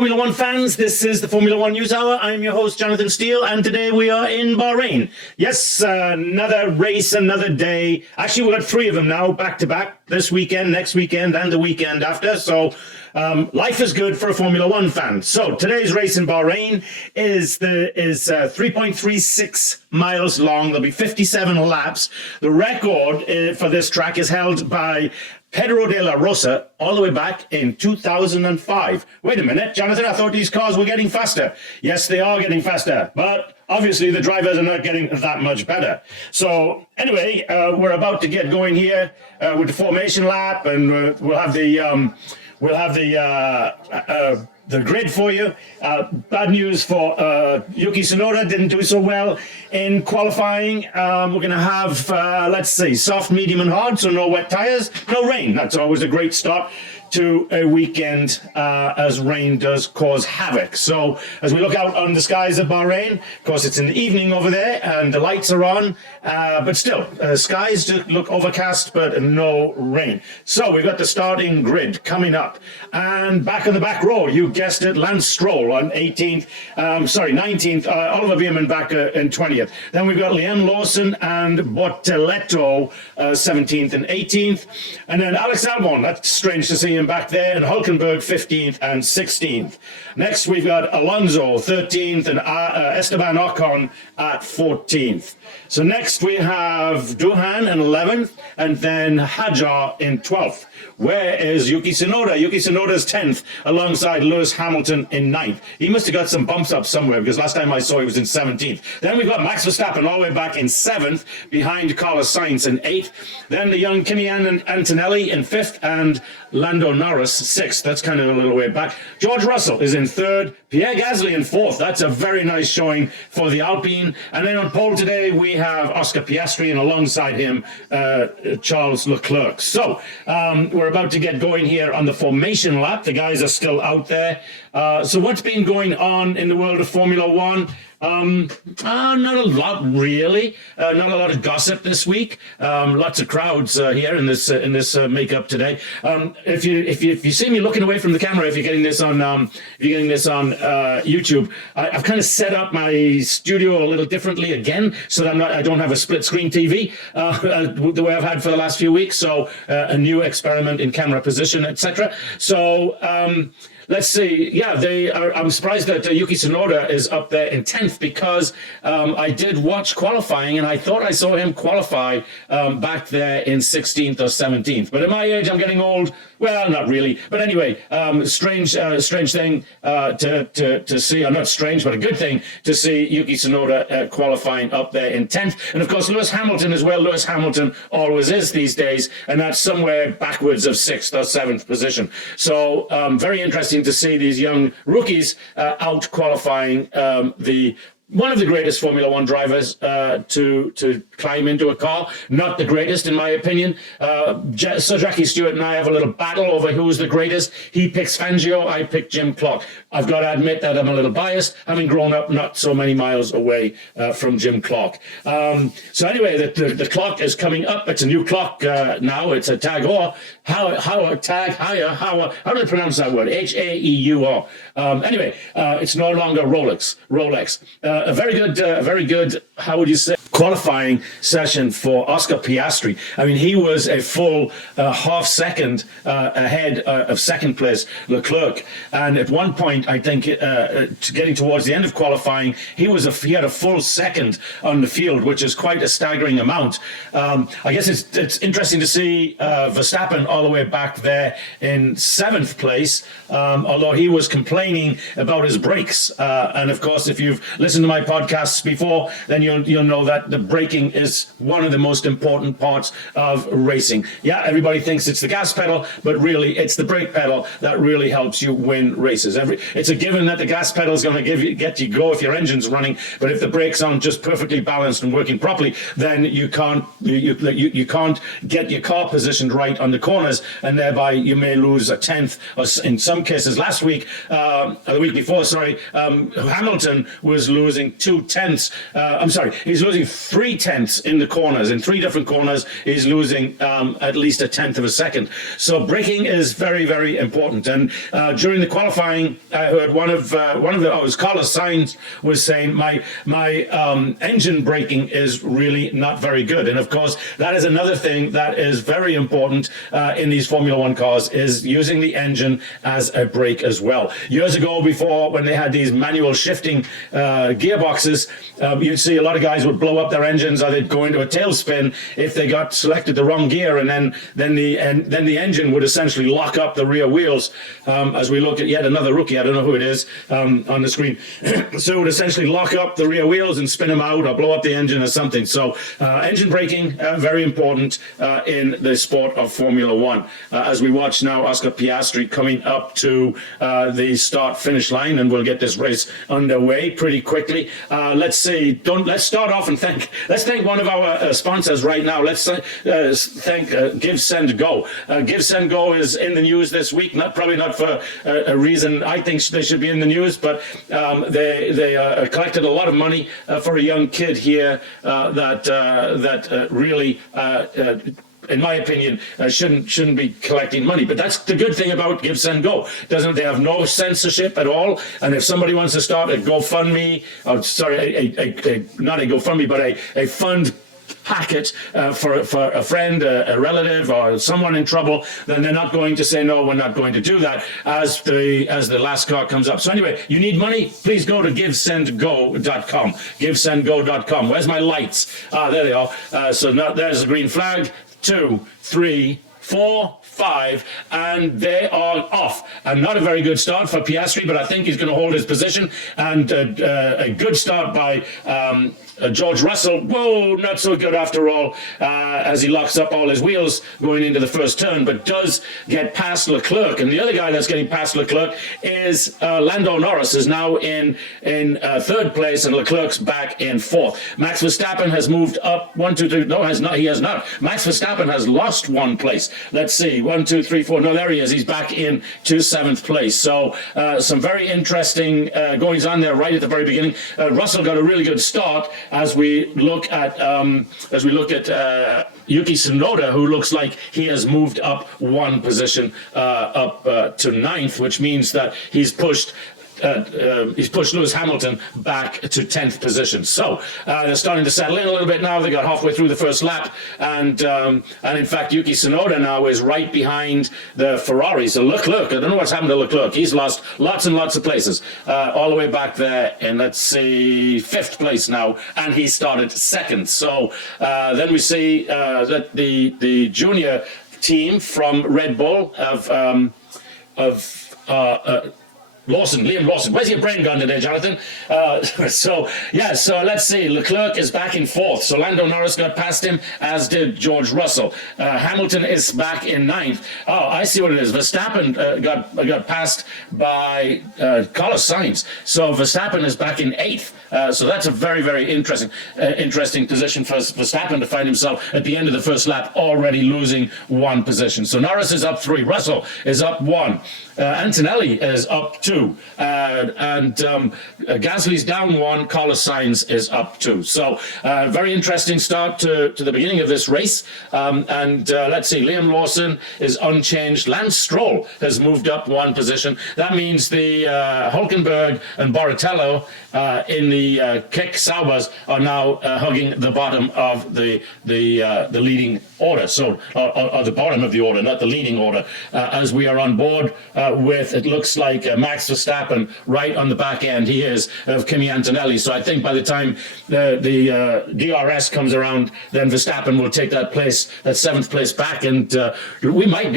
Formula One fans, this is the Formula One News Hour. I'm your host, Jonathan Steele, and today we are in Bahrain. Yes, another race, another day. Actually, we've got three of them now, back to back, this weekend, next weekend, and the weekend after. So life is good for a Formula One fan. So today's race in Bahrain is 3.36 miles long. There'll be 57 laps. The record for this track is held by Pedro de la Rosa all the way back in 2005. Wait a minute, Jonathan, I thought these cars were getting faster. Yes, they are getting faster, but obviously the drivers are not getting that much better. So anyway, we're about to get going here with the formation lap, and we'll have the grid for you. Bad news for Yuki Tsunoda, didn't do so well in qualifying. We're going to have, let's see, soft, medium, and hard, so no wet tires, no rain. That's always a great start to a weekend, as rain does cause havoc. So as we look out on the skies of Bahrain, of course it's in the evening over there and the lights are on, but still, skies do look overcast, but no rain. So we've got the starting grid coming up, and back on the back row, you guessed it, Lance Stroll on 19th, Oliver Bierman back in 20th. Then we've got Liam Lawson and Bortoleto 17th and 18th, and then Alex Albon, that's strange to see him back there, and Hulkenberg 15th and 16th. Next we've got Alonso 13th and Esteban Ocon at 14th. So next we have Duhan in 11th and then Hadjar in 12th. Where is Yuki Tsunoda? Yuki Tsunoda's 10th alongside Lewis Hamilton in 9th. He must have got some bumps up somewhere because last time I saw he was in 17th. Then we've got Max Verstappen all the way back in 7th behind Carlos Sainz in 8th. Then the young Kimi Antonelli in 5th and Lando Norris 6th. That's kind of a little way back. George Russell is in 3rd. Pierre Gasly in 4th. That's a very nice showing for the Alpine. And then on pole today we have Oscar Piastri and alongside him Charles Leclerc. So we're about to get going here on the formation lap. The guys are still out there. So what's been going on in the world of Formula One? Not a lot really. Not a lot of gossip this week. Lots of crowds here in this makeup today. If you see me looking away from the camera, if you're getting this on YouTube, I've kind of set up my studio a little differently again, so that I don't have a split screen TV the way I've had for the last few weeks. So a new experiment in camera position, etc. So. Let's see. Yeah, I'm surprised that Yuki Tsunoda is up there in 10th because I did watch qualifying and I thought I saw him qualify back there in 16th or 17th. But at my age, I'm getting old. Well, not really. But anyway, strange thing to see. Not strange, but a good thing to see Yuki Tsunoda qualifying up there in 10th. And of course, Lewis Hamilton as well. Lewis Hamilton always is these days, and that's somewhere backwards of 6th or 7th position. So very interesting to see these young rookies out qualifying one of the greatest Formula One drivers to climb into a car. Not the greatest, in my opinion. Sir Jackie Stewart and I have a little battle over who's the greatest. He picks Fangio, I pick Jim Clark. I've got to admit that I'm a little biased, having grown up not so many miles away from Jim Clark. So anyway, the clock is coming up. It's a new clock now. It's a Tag Heuer. How do I pronounce that word? H-A-E-U-R. Anyway, it's no longer Rolex. A very good, how would you say, qualifying session for Oscar Piastri. I mean, he was a full half second ahead of second place Leclerc. And at one point, I think, getting towards the end of qualifying, he had a full second on the field, which is quite a staggering amount. I guess it's interesting to see Verstappen all the way back there in 7th place, although he was complaining about his brakes. And of course, if you've listened to my podcasts before, then you'll know that the braking is one of the most important parts of racing. Yeah, everybody thinks it's the gas pedal, but really it's the brake pedal that really helps you win races. It's a given that the gas pedal is going to get you go if your engine's running, but if the brakes aren't just perfectly balanced and working properly, then you can't get your car positioned right on the corners, and thereby you may lose a 10th, or in some cases last week, or the week before, Hamilton was losing 2/10. He's losing 3/10 in the corners. In 3 different corners, he's losing at least a tenth of a second. So braking is very, very important. And during the qualifying, I heard one of Carlos Sainz was saying my engine braking is really not very good. And of course, that is another thing that is very important in these Formula One cars, is using the engine as a brake as well. Years ago, before, when they had these manual shifting gearboxes, you'd see a lot of guys would blow up their engines, or they'd go into a tailspin if they got selected the wrong gear, and then the engine would essentially lock up the rear wheels. As we look at yet another rookie, I don't know who it is on the screen, so it would essentially lock up the rear wheels and spin them out, or blow up the engine or something. So engine braking, very important in the sport of Formula One. As we watch now, Oscar Piastri coming up to the start-finish line, and we'll get this race underway pretty quickly. Let's start off and let's thank one of our sponsors right now. Let's thank Give Send Go. Give Send Go is in the news this week, probably not for a reason I think they should be in the news, but they collected a lot of money for a young kid here that really in my opinion, shouldn't be collecting money. But that's the good thing about Give Send Go. They have no censorship at all. And if somebody wants to start a GoFundMe, not a GoFundMe, but a fund packet for a friend, a relative, or someone in trouble, then they're not going to say, no, we're not going to do that as the last car comes up. So anyway, you need money? Please go to givesendgo.com. Givesendgo.com. Where's my lights? There they are. So now there's the green flag. 2, 3, 4, 5, and they are off. And not a very good start for Piastri, but I think he's going to hold his position. And a good start by George Russell. Whoa, not so good after all, as he locks up all his wheels going into the first turn, but does get past Leclerc. And the other guy that's getting past Leclerc is Lando Norris, is now in third place, and Leclerc's back in fourth. Max Verstappen has moved up 1, 2, 3. No, he has not. Max Verstappen has lost 1 place. Let's see, 1, 2, 3, 4. No, there he is. He's back in to 7th place. So some very interesting goings on there right at the very beginning. Russell got a really good start. As we look at Yuki Tsunoda, who looks like he has moved up 1 position up to 9th, which means that he's pushed Lewis Hamilton back to 10th position. So they're starting to settle in a little bit now. They got halfway through the first lap, and in fact, Yuki Tsunoda now is right behind the Ferrari. So Leclerc, I don't know what's happened to Leclerc. He's lost lots and lots of places, all the way back there in, let's see, 5th place now, and he started 2nd. So then we see that the junior team from Red Bull Liam Lawson. Where's your brain gone today, Jonathan? So let's see. Leclerc is back in 4th. So Lando Norris got past him, as did George Russell. Hamilton is back in 9th. Oh, I see what it is. Verstappen got passed by Carlos Sainz. So Verstappen is back in 8th. So that's a very, very interesting position for Verstappen to find himself at the end of the first lap already losing 1 position. So Norris is up 3. Russell is up 1. Antonelli is up 2. And Gasly's down 1. Carlos Sainz is up 2. So very interesting start to the beginning of this race. Let's see, Liam Lawson is unchanged. Lance Stroll has moved up 1 position. That means the Hülkenberg and Borratello in the Keck Saubers are now hugging the bottom of the leading order. So, or the bottom of the order, not the leading order, as we are on board with, it looks like, Max Verstappen right on the back end. He is, of Kimi Antonelli. So I think by the time the DRS comes around, then Verstappen will take that 7th place back, and we might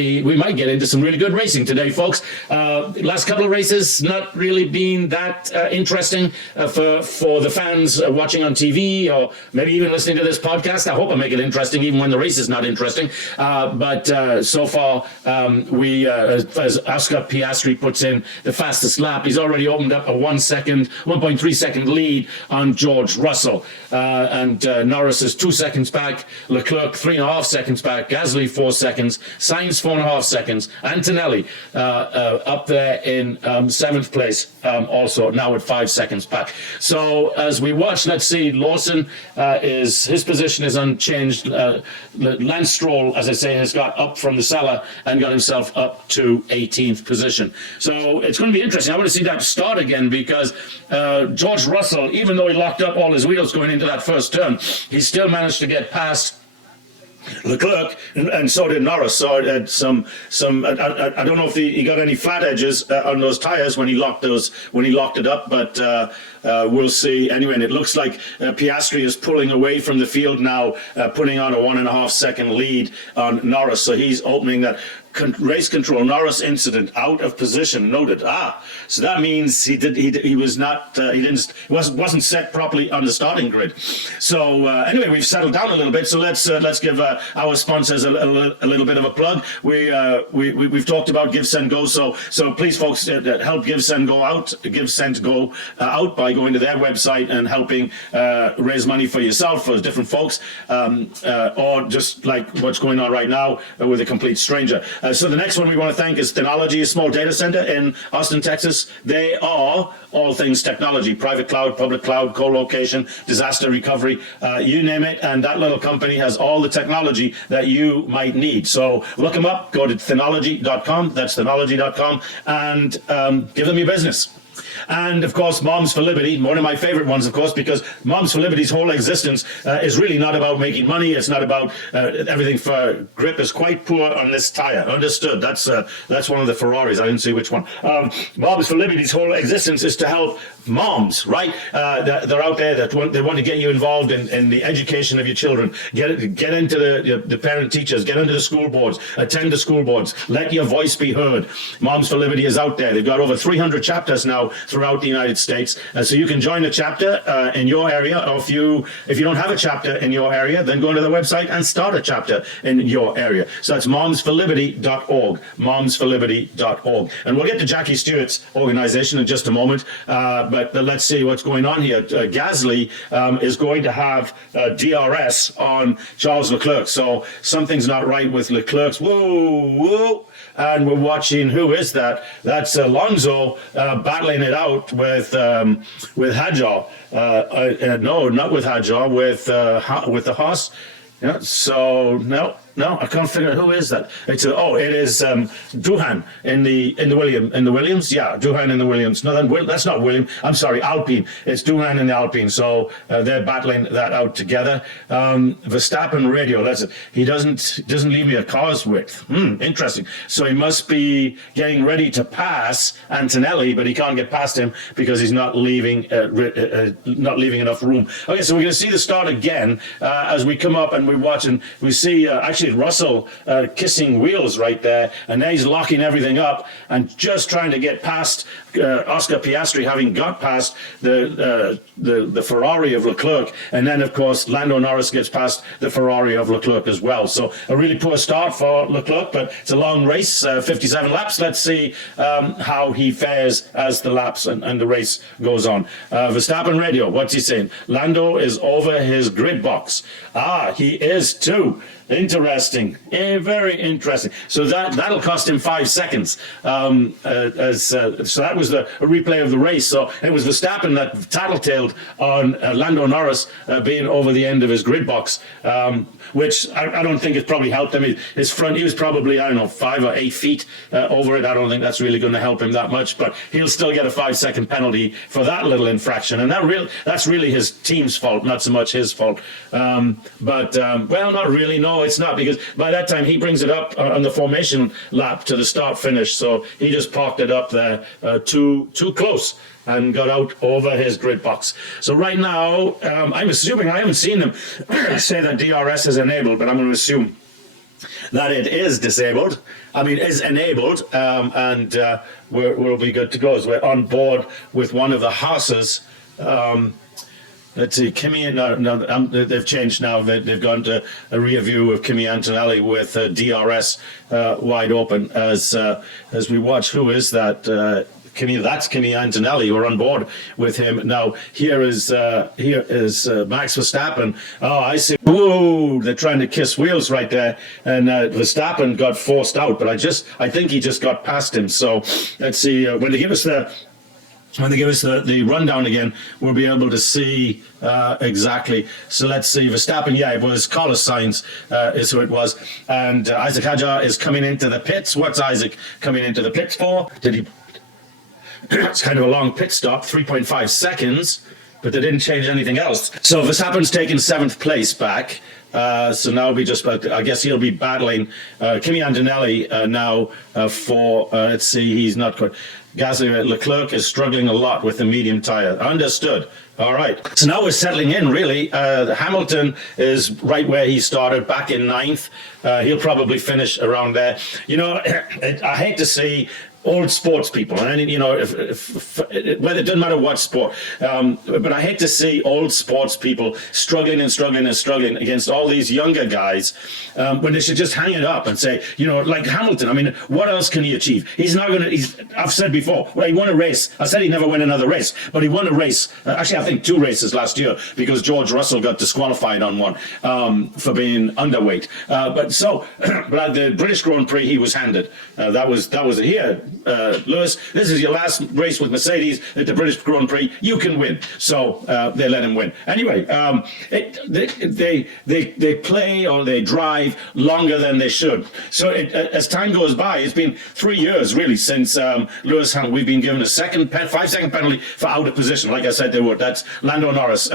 get into some really good racing today, folks. Last couple of races not really been that interesting for the fans watching on TV, or maybe even listening to this podcast. I hope I make it interesting, even when the race is not interesting. But so far, as Oscar Piastri puts in the fast fastest lap. He's already opened up a 1.3 second lead on George Russell. And Norris is 2 seconds back, Leclerc 3.5 seconds back, Gasly 4 seconds, Sainz 4.5 seconds, Antonelli up there in 7th place, also now at 5 seconds back. So as we watch, let's see, Lawson his position is unchanged. Lance Stroll, as I say, has got up from the cellar and got himself up to 18th position. So it's going to be interesting. I want to see that start again, because George Russell, even though he locked up all his wheels going into that first turn, he still managed to get past Leclerc, and so did Norris. So I don't know if he got any flat edges on those tires when he locked it up, but we'll see. Anyway, and it looks like Piastri is pulling away from the field now, putting on a 1.5 second lead on Norris. So he's opening that race control Norris incident out of position noted. So that means he wasn't set properly on the starting grid. So anyway, we've settled down a little bit. So let's give our sponsors a little bit of a plug. We've talked about Give Send Go. So please, folks, help Give Send Go out by going to their website and helping raise money for yourself, for different folks, or just like what's going on right now with a complete stranger. So the next one we want to thank is Thenology, a small data center in Austin, Texas. They are all things technology: private cloud, public cloud, co-location, disaster recovery, you name it. And that little company has all the technology that you might need. So look them up. Go to thenology.com. That's thenology.com, and give them your business. And of course, Moms for Liberty, one of my favorite ones, of course, because Moms for Liberty's whole existence is really not about making money. It's not about everything. For grip is quite poor on this tire. Understood. That's one of the Ferraris. I didn't see which one. Moms for Liberty's whole existence is to help moms, right? They're out there they want to get you involved in the education of your children. Get into the parent teachers. Get into the school boards. Attend the school boards. Let your voice be heard. Moms for Liberty is out there. They've got over 300 chapters now throughout the United States. So you can join a chapter in your area, or if you don't have a chapter in your area, then go to the website and start a chapter in your area. So that's momsforliberty.org, momsforliberty.org. And we'll get to Jackie Stewart's organization in just a moment, but let's see what's going on here. Gasly is going to have DRS on Charles Leclerc, so something's not right with Leclerc's. Whoa! And we're watching, who is that? That's Alonso battling it out with Hadjar. No, not with Hadjar, with the Haas. Yeah, so no, I can't figure out who is that. It is Duhan in the Williams. Yeah, Duhan in the Williams. No, that's not William. I'm sorry, Alpine. It's Duhan in the Alpine. So they're battling that out together. Verstappen radio. He doesn't leave me a car's width. Interesting. So he must be getting ready to pass Antonelli, but he can't get past him because he's not leaving enough room. Okay, so we're going to see the start again as we come up and we're watching. We see actually Russell kissing wheels right there, and now he's locking everything up and just trying to get past Oscar Piastri, having got past the Ferrari of Leclerc, and then of course Lando Norris gets past the Ferrari of Leclerc as well. So a really poor start for Leclerc, but it's a long race, 57 laps. Let's see how he fares as the laps and the race goes on. Verstappen radio, what's he saying? Lando is over his grid box. He is too. Interesting, very interesting. So that'll cost him 5 seconds. So that was a replay of the race. So it was Verstappen that tattletailed on Lando Norris being over the end of his grid box, which I don't think it probably helped him. His front, he was probably 5 or 8 feet over it. I don't think that's really going to help him that much, but he'll still get a 5-second penalty for that little infraction, and that's really his team's fault, not so much his fault. Well, not really. No, it's not, because by that time he brings it up on the formation lap to the start finish, so he just parked it up there too close and got out over his grid box. So right now, I'm assuming, I haven't seen them say that DRS is enabled, but I'm going to assume that it is disabled. Is enabled, and we'll be good to go. So we're on board with one of the Haas's. Let's see, Kimi, they've changed now. They've gone to a rear view of Kimi Antonelli with DRS wide open as we watch. Who is that? Kimi. That's Kimi Antonelli. We're on board with him now. Here is Max Verstappen. Oh, I see. Whoa! They're trying to kiss wheels right there, and Verstappen got forced out. But I think he just got past him. So let's see when they give us the rundown again, we'll be able to see exactly. So let's see. Verstappen, yeah, it was Carlos Sainz is who it was. And Isaac Hadjar is coming into the pits. What's Isaac coming into the pits for? It's kind of a long pit stop, 3.5 seconds, but they didn't change anything else. So Verstappen's taken 7th place back. So now it'll be just about, I guess he'll be battling Kimi Antonelli now for, let's see, he's not quite. Gasly, Leclerc is struggling a lot with the medium tire. Understood. All right. So now we're settling in, really. Hamilton is right where he started, back in 9th. He'll probably finish around there. You know, I hate to see old sports people, and you know, whether it doesn't matter what sport, but I hate to see old sports people struggling against all these younger guys when they should just hang it up and say, you know, like Hamilton. I mean, what else can he achieve? He's not going to. I've said before, well, he won a race. I said he'd never win another race, but he won a race. Actually, I think 2 races last year because George Russell got disqualified on one for being underweight. But at the British Grand Prix, he was handed. That was it. Here. Lewis, this is your last race with Mercedes at the British Grand Prix. You can win, so they let him win. Anyway, they play or they drive longer than they should. So as time goes by, it's been 3 years really since Lewis Hamilton. We've been given a 5-second penalty for out of position. Like I said, they would. That's Lando Norris.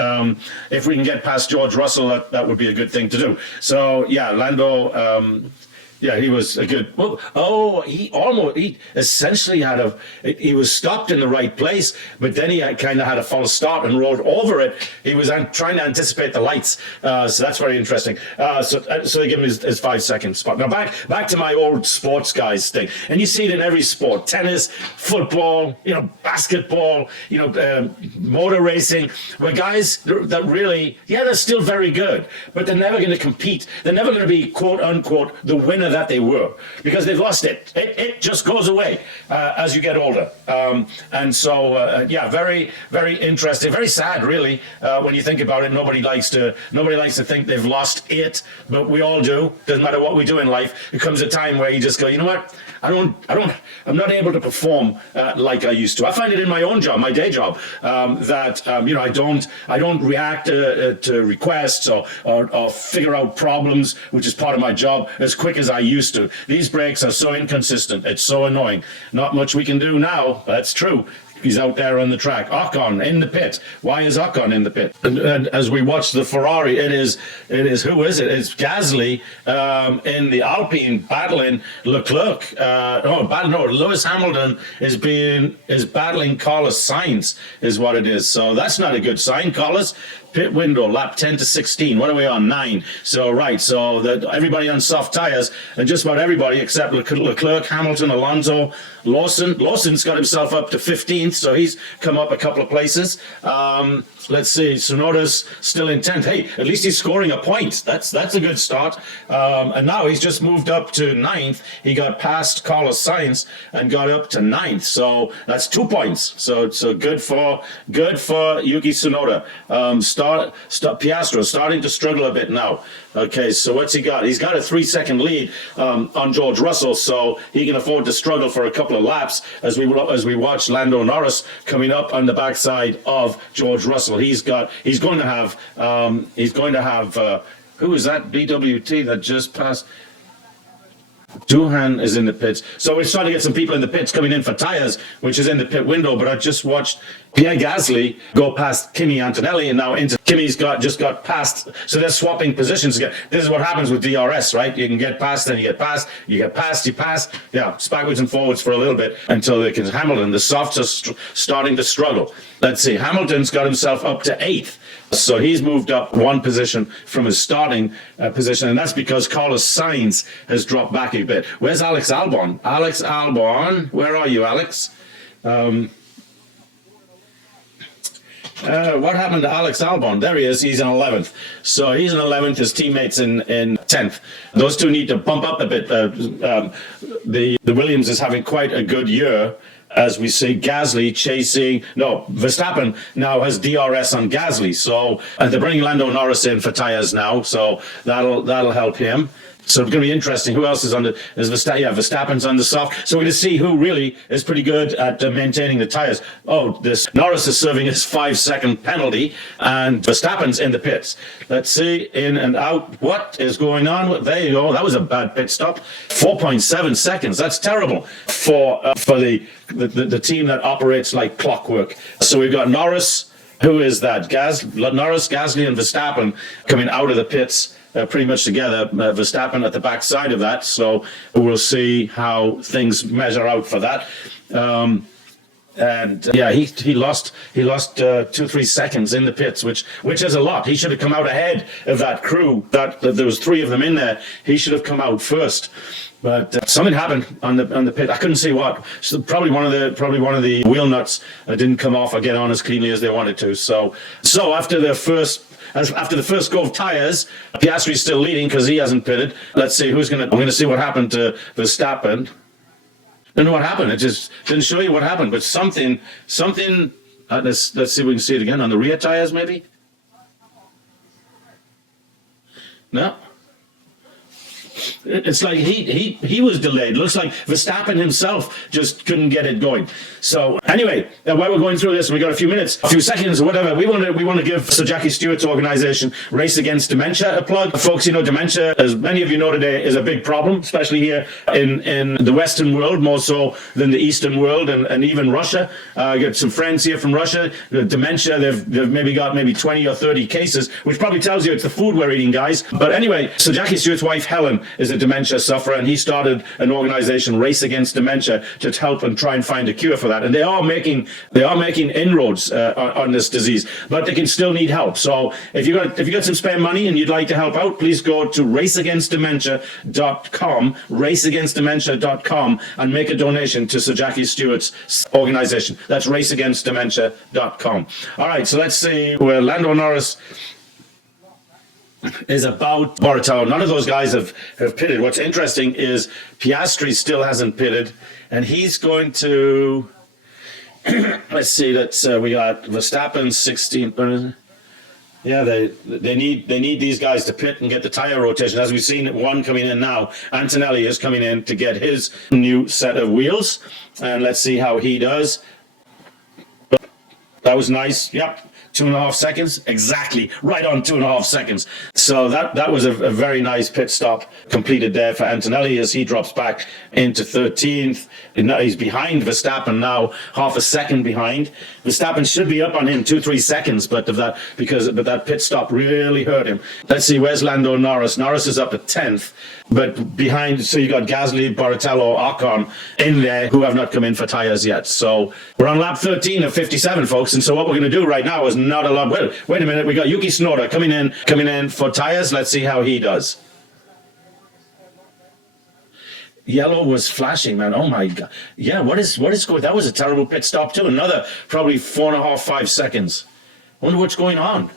If we can get past George Russell, that would be a good thing to do. So yeah, Lando. Yeah, he was a good. Well, he essentially he was stopped in the right place, but then he kind of had a false start and rolled over it. He was trying to anticipate the lights, so that's very interesting. So they give him his 5-second spot. Now back to my old sports guys thing, and you see it in every sport: tennis, football, you know, basketball, you know, motor racing. Where guys that really, yeah, they're still very good, but they're never going to compete. They're never going to be quote unquote the winner that they were, because they've lost it. It just goes away as you get older. And so, yeah, very, very interesting, very sad, really, when you think about it. Nobody likes to think they've lost it, but we all do. Doesn't matter what we do in life. It comes a time where you just go, you know what? I'm not able to perform like I used to. I find it in my own job, my day job, that you know, I don't react to requests or figure out problems, which is part of my job, as quick as I used to. These brakes are so inconsistent. It's so annoying. Not much we can do now. That's true. He's out there on the track. Ocon in the pit. Why is Ocon in the pit? And as we watch the Ferrari, it is who is it? It's Gasly in the Alpine battling Leclerc. Lewis Hamilton is battling Carlos Sainz, is what it is. So that's not a good sign, Carlos. Pit window, lap 10 to 16. What are we on? 9. So, right. So, everybody on soft tires, and just about everybody except Leclerc, Hamilton, Alonso, Lawson. Lawson's got himself up to 15th, so he's come up a couple of places. Let's see. Tsunoda's still in 10th. Hey, at least he's scoring a point. That's a good start. And now he's just moved up to 9th. He got past Carlos Sainz and got up to 9th. So that's 2 points. So good for Yuki Tsunoda. Piastro starting to struggle a bit now. Okay, so what's he got? He's got a 3-second lead on George Russell, so he can afford to struggle for a couple of laps as we watch Lando Norris coming up on the backside of George Russell. He's going to have who is that BWT that just passed? Doohan is in the pits. So we're starting to get some people in the pits coming in for tires, which is in the pit window. But I just watched Pierre Gasly go past Kimi Antonelli, and now into Kimi's just got past. So they're swapping positions again. This is what happens with DRS, right? You can get past, then you get past, you get past, you pass. Yeah, it's backwards and forwards for a little bit until they can. Hamilton, the softs are starting to struggle. Let's see. Hamilton's got himself up to 8th. So he's moved up 1 position from his starting position, and that's because Carlos Sainz has dropped back a bit. Where's Alex Albon? Alex Albon, where are you, Alex? What happened to Alex Albon? There he is. He's in 11th. So he's in 11th. His teammates in 10th. Those two need to bump up a bit. The Williams is having quite a good year. as we see Gasly chasing. No, Verstappen now has DRS on Gasly. So and they're bringing Lando Norris in for tires now. So that'll help him. So it's going to be interesting. Who else is on the? Is Verstappen? Yeah, Verstappen's on the soft. So we're going to see who really is pretty good at maintaining the tires. Oh, this Norris is serving his 5-second penalty, and Verstappen's in the pits. Let's see, in and out. What is going on? There you go. That was a bad pit stop. 4.7 seconds. That's terrible for the team that operates like clockwork. So we've got Norris. Who is that? Norris, Gasly, and Verstappen coming out of the pits. Pretty much together, Verstappen at the back side of that. So we'll see how things measure out for that. He lost 2-3 seconds in the pits, which is a lot. He should have come out ahead of that crew. That there was 3 of them in there. He should have come out first. But something happened on the pit. I couldn't see what. So probably one of the wheel nuts didn't come off or get on as cleanly as they wanted to. So after the first go of tires, Piastri's still leading because he hasn't pitted. Let's see I'm going to see what happened to Verstappen. Don't know what happened. It just didn't show you what happened. But something. Let's see if we can see it again on the rear tires, maybe. No. It's like he was delayed. Looks like Verstappen himself just couldn't get it going. So anyway, while we're going through this, and we got a few seconds or whatever, we want to give Sir Jackie Stewart's organisation, Race Against Dementia, a plug. Folks, dementia, as many of you know today, is a big problem, especially here in the Western world, more so than the Eastern world and even Russia. I got some friends here from Russia. Dementia, they've maybe got 20 or 30 cases, which probably tells you it's the food we're eating, guys. But anyway, Sir Jackie Stewart's wife, Helen, is a dementia sufferer, and he started an organization, Race Against Dementia, to help and try and find a cure for that. And they are making inroads on this disease, but they can still need help. So if you got some spare money and you'd like to help out, please go to raceagainstdementia.com, and make a donation to Sir Jackie Stewart's organization. That's raceagainstdementia.com. All right, so let's see where Lando Norris is about Barrichello. None of those guys have pitted. What's interesting is Piastri still hasn't pitted, and he's going to let's see, we got Verstappen 16. Yeah, they need these guys to pit and get the tire rotation. As we've seen one coming in now, Antonelli is coming in to get his new set of wheels, and let's see how he does. That was nice. Yep. 2.5 seconds, exactly, right on 2.5 seconds. So that was a very nice pit stop completed there for Antonelli as he drops back into 13th. He's behind Verstappen now, half a second behind. Verstappen should be up on him 2-3 seconds, but that pit stop really hurt him. Let's see, where's Lando Norris? Norris is up at 10th, but behind. So you got Gasly, Barrichello, Ocon in there who have not come in for tires yet. So we're on lap 13 of 57, folks. And so what we're going to do right now is not a lot. Wait a minute, we got Yuki Tsunoda coming in for tires. Let's see how he does. Yellow was flashing, man. Oh my God. Yeah, what is going? That was a terrible pit stop too. Another probably 4.5-5 seconds. Wonder what's going on.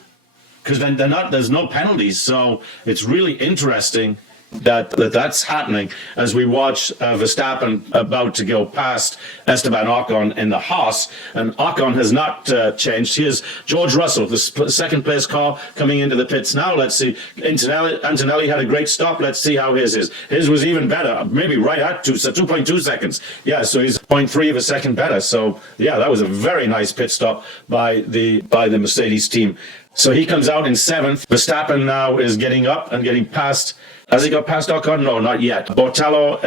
Because there's no penalties, so it's really interesting that's happening as we watch Verstappen about to go past Esteban Ocon in the Haas, and Ocon has not changed. Here's George Russell, the second place car, coming into the pits now. Let's see. Antonelli had a great stop. Let's see how his is. His was even better, maybe right at 2.2 seconds. Yeah, so he's 0.3 of a second better. So yeah, that was a very nice pit stop by the Mercedes team. So he comes out in 7th. Verstappen now is getting up and getting past. Has he got past Ocon? No, not yet. Bortoletto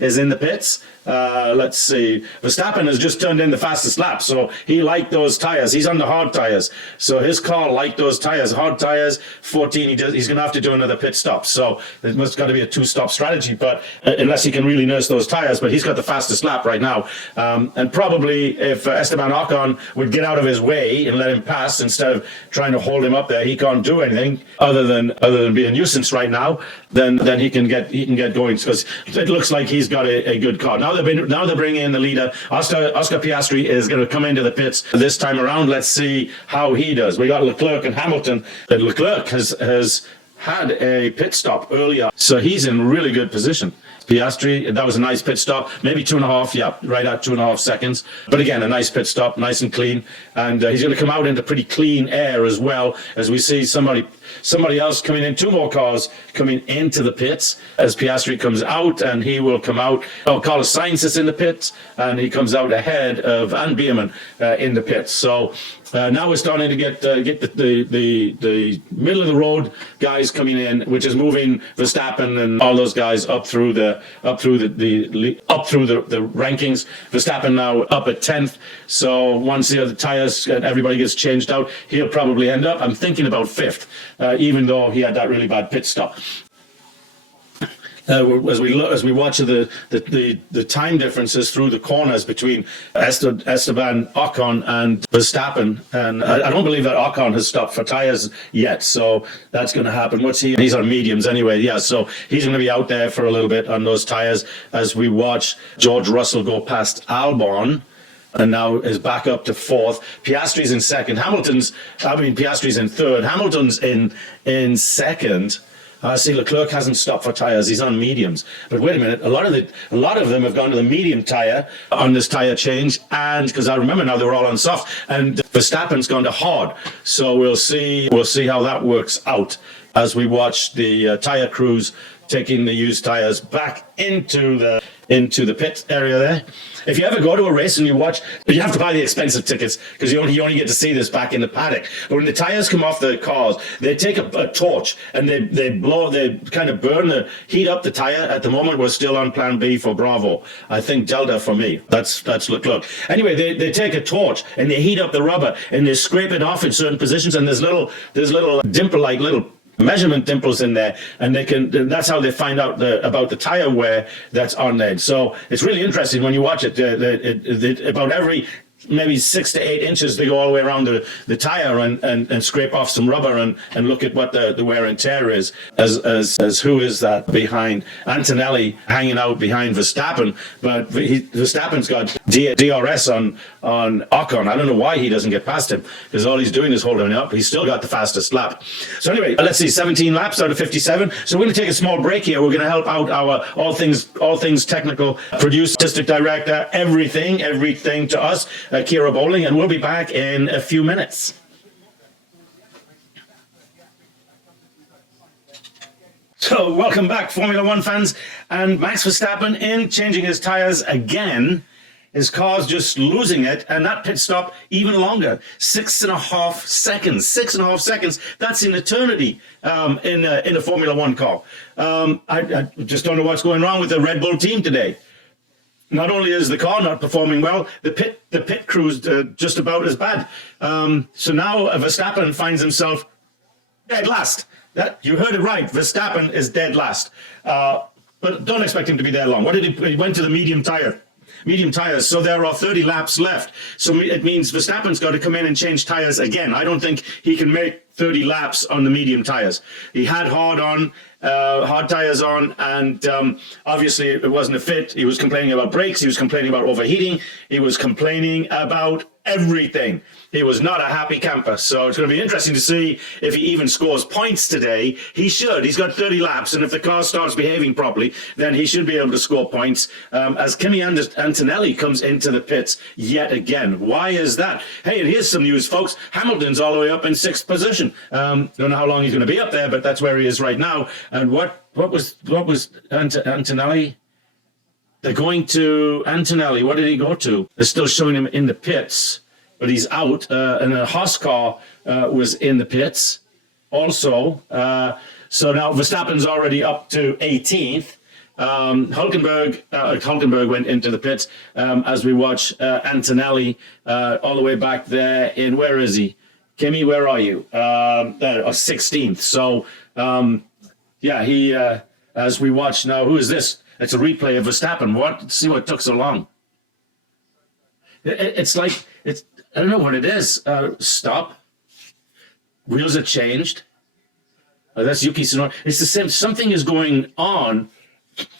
is in the pits. Let's see. Verstappen has just turned in the fastest lap, so he liked those tires. He's on the hard tires, so his car liked those tires. Hard tires, 14. He's going to have to do another pit stop. So it must got to be a 2-stop strategy, but unless he can really nurse those tires. But he's got the fastest lap right now, and probably if Esteban Ocon would get out of his way and let him pass instead of trying to hold him up there, he can't do anything other than be a nuisance right now. Then he can get going, because it looks like he's got a good car. Now they're bringing in the leader. Oscar Piastri is going to come into the pits this time around. Let's see how he does. We got Leclerc and Hamilton. Leclerc has had a pit stop earlier, so he's in really good position. Piastri, that was a nice pit stop, maybe 2.5, yeah, right at 2.5 seconds. But again, a nice pit stop, nice and clean. And he's going to come out into pretty clean air as well, as we see somebody else coming in, 2 more cars coming into the pits as Piastri comes out, and he will come out. Carlos Sainz is in the pits, and he comes out ahead of Van Beerman in the pits. So now we're starting to get the middle of the road guys coming in, which is moving Verstappen and all those guys up through the rankings. Verstappen now up at 10th. So once the tires, everybody gets changed out, he'll probably end up, I'm thinking, about 5th, even though he had that really bad pit stop. As we watch the time differences through the corners between Esteban Ocon and Verstappen, and I don't believe that Ocon has stopped for tires yet, so that's going to happen. He's on mediums anyway, yeah, so he's going to be out there for a little bit on those tires as we watch George Russell go past Albon. And now is back up to 4th. Piastri's in 2nd. Piastri's in 3rd. Hamilton's in 2nd. See, Leclerc hasn't stopped for tires. He's on mediums. But wait a minute, a lot of them have gone to the medium tire on this tire change, and because I remember now they were all on soft, and Verstappen's gone to hard. So we'll see how that works out as we watch the tire crews taking the used tires back into the pit area there. If you ever go to a race and you watch, you have to buy the expensive tickets because you only get to see this back in the paddock. But when the tires come off the cars, they take a torch and they kind of heat up the tire. At the moment, we're still on plan B for Bravo. I think Delta for me. That's Leclerc. Anyway, they take a torch and they heat up the rubber and they scrape it off in certain positions, and there's little dimple-like little measurement dimples in there, and that's how they find out about the tire wear that's on there. So it's really interesting when you watch it. About every maybe 6 to 8 inches, they go all the way around the tire and scrape off some rubber and look at what the wear and tear is. As who is that behind Antonelli hanging out behind Verstappen? But Verstappen's got DRS on Ocon. I don't know why he doesn't get past him, because all he's doing is holding up. He's still got the fastest lap. So anyway, let's see, 17 laps out of 57. So we're going to take a small break here. We're going to help out our all things technical producer, artistic director, everything to us, Kira Bowling, and we'll be back in a few minutes. So welcome back, Formula One fans, and Max Verstappen in changing his tires again. His car's just losing it, and that pit stop even longer, 6.5 seconds. 6.5 seconds. That's an eternity in a Formula One car. I just don't know what's going wrong with the Red Bull team today. Not only is the car not performing well, the pit crew's just about as bad. So now Verstappen finds himself dead last. You heard it right. Verstappen is dead last. But don't expect him to be there long. He went to the medium tires, so there are 30 laps left. So it means Verstappen's got to come in and change tires again. I don't think he can make 30 laps on the medium tires. He had hard tires on, and obviously it wasn't a fit. He was complaining about brakes. He was complaining about overheating. He was complaining about everything. He was not a happy camper. So it's going to be interesting to see if he even scores points today. He should. He's got 30 laps, and if the car starts behaving properly, then he should be able to score points as Kimi Antonelli comes into the pits yet again. Why is that? Hey, and here's some news, folks. Hamilton's all the way up in 6th position. Don't know how long he's going to be up there, but that's where he is right now. And what was Antonelli? They're going to Antonelli. What did he go to? They're still showing him in the pits, but he's out. And a Haas car was in the pits also. So now Verstappen's already up to 18th. Hulkenberg went into the pits as we watch Antonelli all the way back there in, where is he? Kimi, where are you? 16th. So, he, as we watch now, who is this? It's a replay of Verstappen. See what took so long. It's like, I don't know what it is. Stop. Wheels are changed. That's Yuki Tsunoda. It's the same. Something is going on,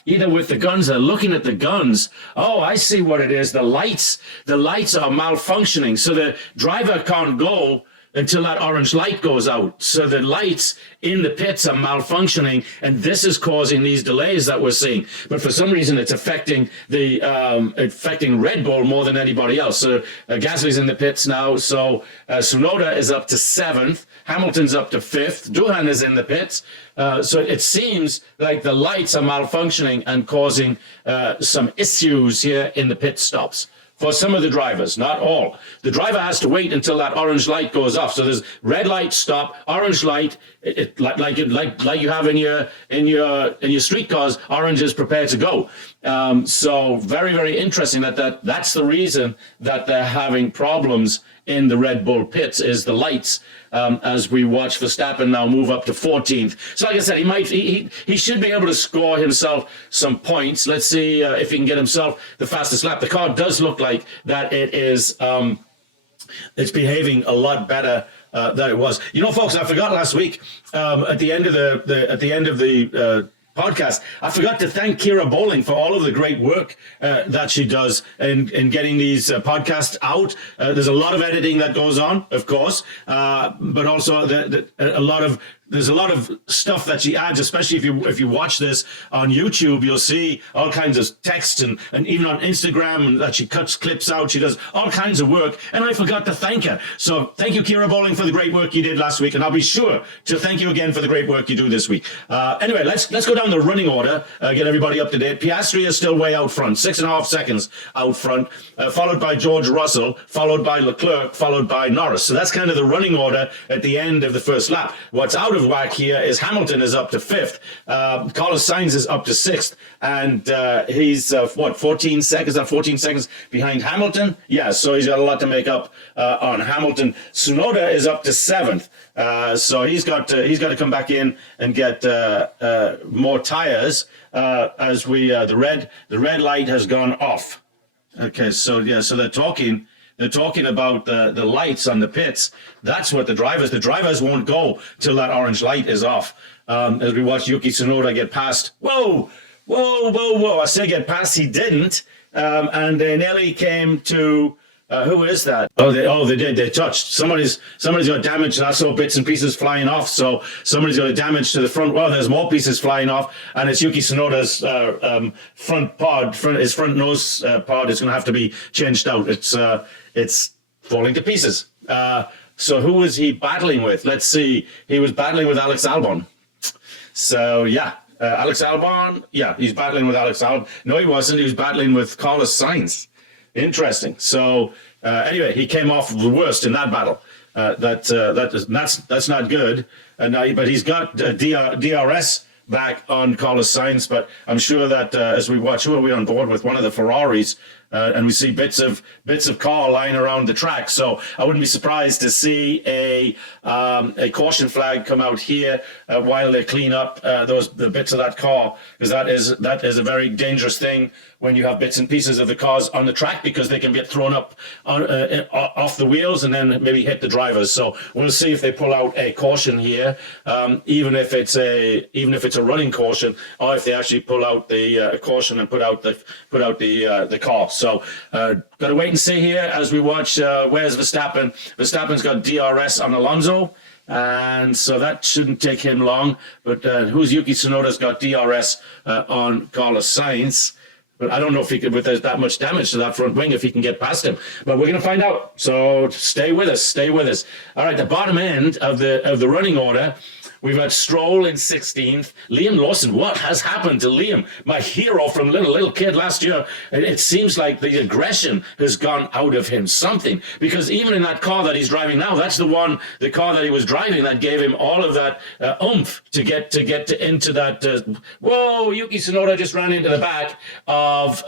either with the guns. They're looking at the guns. Oh, I see what it is. The lights are malfunctioning. So the driver can't go until that orange light goes out. So the lights in the pits are malfunctioning, and this is causing these delays that we're seeing. But for some reason, it's affecting Red Bull more than anybody else. So Gasly's in the pits now. So Tsunoda is up to 7th. Hamilton's up to 5th. Doohan is in the pits. So it seems like the lights are malfunctioning and causing some issues here in the pit stops. For some of the drivers, not all. The driver has to wait until that orange light goes off. So there's red light, stop, orange light, like you have in your street cars. Orange is prepared to go. So very, very interesting that's the reason that they're having problems in the Red Bull pits, is the lights, as we watch Verstappen now move up to 14th. So like I said, he should be able to score himself some points. Let's see if he can get himself the fastest lap. The car does look like that it is, it's behaving a lot better than it was. You know, folks, I forgot last week at the end of the podcast, I forgot to thank Kira Bowling for all of the great work that she does in getting these podcasts out. There's a lot of editing that goes on, of course, but also there's a lot of stuff that she adds, especially if you watch this on YouTube. You'll see all kinds of text and even on Instagram that she cuts clips out. She does all kinds of work, and I forgot to thank her. So thank you, Kira Bowling, for the great work you did last week, and I'll be sure to thank you again for the great work you do this week. Anyway, let's go down the running order, get everybody up to date. Piastri is still way out front, 6.5 seconds out front, followed by George Russell, followed by Leclerc, followed by Norris. So that's kind of the running order at the end of the first lap. What's out of whack here is Hamilton is up to 5th, Carlos Sainz is up to 6th, and he's 14 seconds behind Hamilton. Yeah, so he's got a lot to make up on Hamilton. Tsunoda is up to 7th, so he's got to come back in and get more tires as the red light has gone off. Okay, so yeah, so they're talking about the lights on the pits. That's what the drivers won't go till that orange light is off. As we watch Yuki Tsunoda get past. Whoa. I say get past, he didn't. And they nearly came to, who is that? They did. They touched. Somebody's got damage. I saw bits and pieces flying off. So somebody's got a damage to the front. Well, there's more pieces flying off, and it's Yuki Tsunoda's his front nose pod is going to have to be changed out. It's falling to pieces. So who was he battling with? Let's see. He was battling with Alex Albon. So yeah. Alex Albon. Yeah, he's battling with Alex Albon. No, he wasn't. He was battling with Carlos Sainz. Interesting. So anyway, he came off the worst in that battle. That's not good. But he's got DRS back on Carlos Sainz. But I'm sure that as we watch, who are we on board with? One of the Ferraris. And we see bits of car lying around the track. So I wouldn't be surprised to see a caution flag come out here while they clean up the bits of that car, because that is a very dangerous thing when you have bits and pieces of the cars on the track, because they can get thrown up off the wheels and then maybe hit the drivers. So we'll see if they pull out a caution here, even if it's a running caution, or if they actually pull out the caution and put out the car. So got to wait and see here as we watch. Where's Verstappen? Verstappen's got DRS on Alonso, and so that shouldn't take him long. But who's Yuki Tsunoda's got DRS on Carlos Sainz? But I don't know if he could, with there's that much damage to that front wing, if he can get past him. But we're going to find out. So stay with us. All right, the bottom end of the running order. We've got Stroll in 16th. Liam Lawson, what has happened to Liam? My hero from little kid last year. It seems like the aggression has gone out of him. Something. Because even in that car that he's driving now, that's the car that he was driving that gave him all of that oomph to get into that. Whoa, Yuki Tsunoda just ran into the back of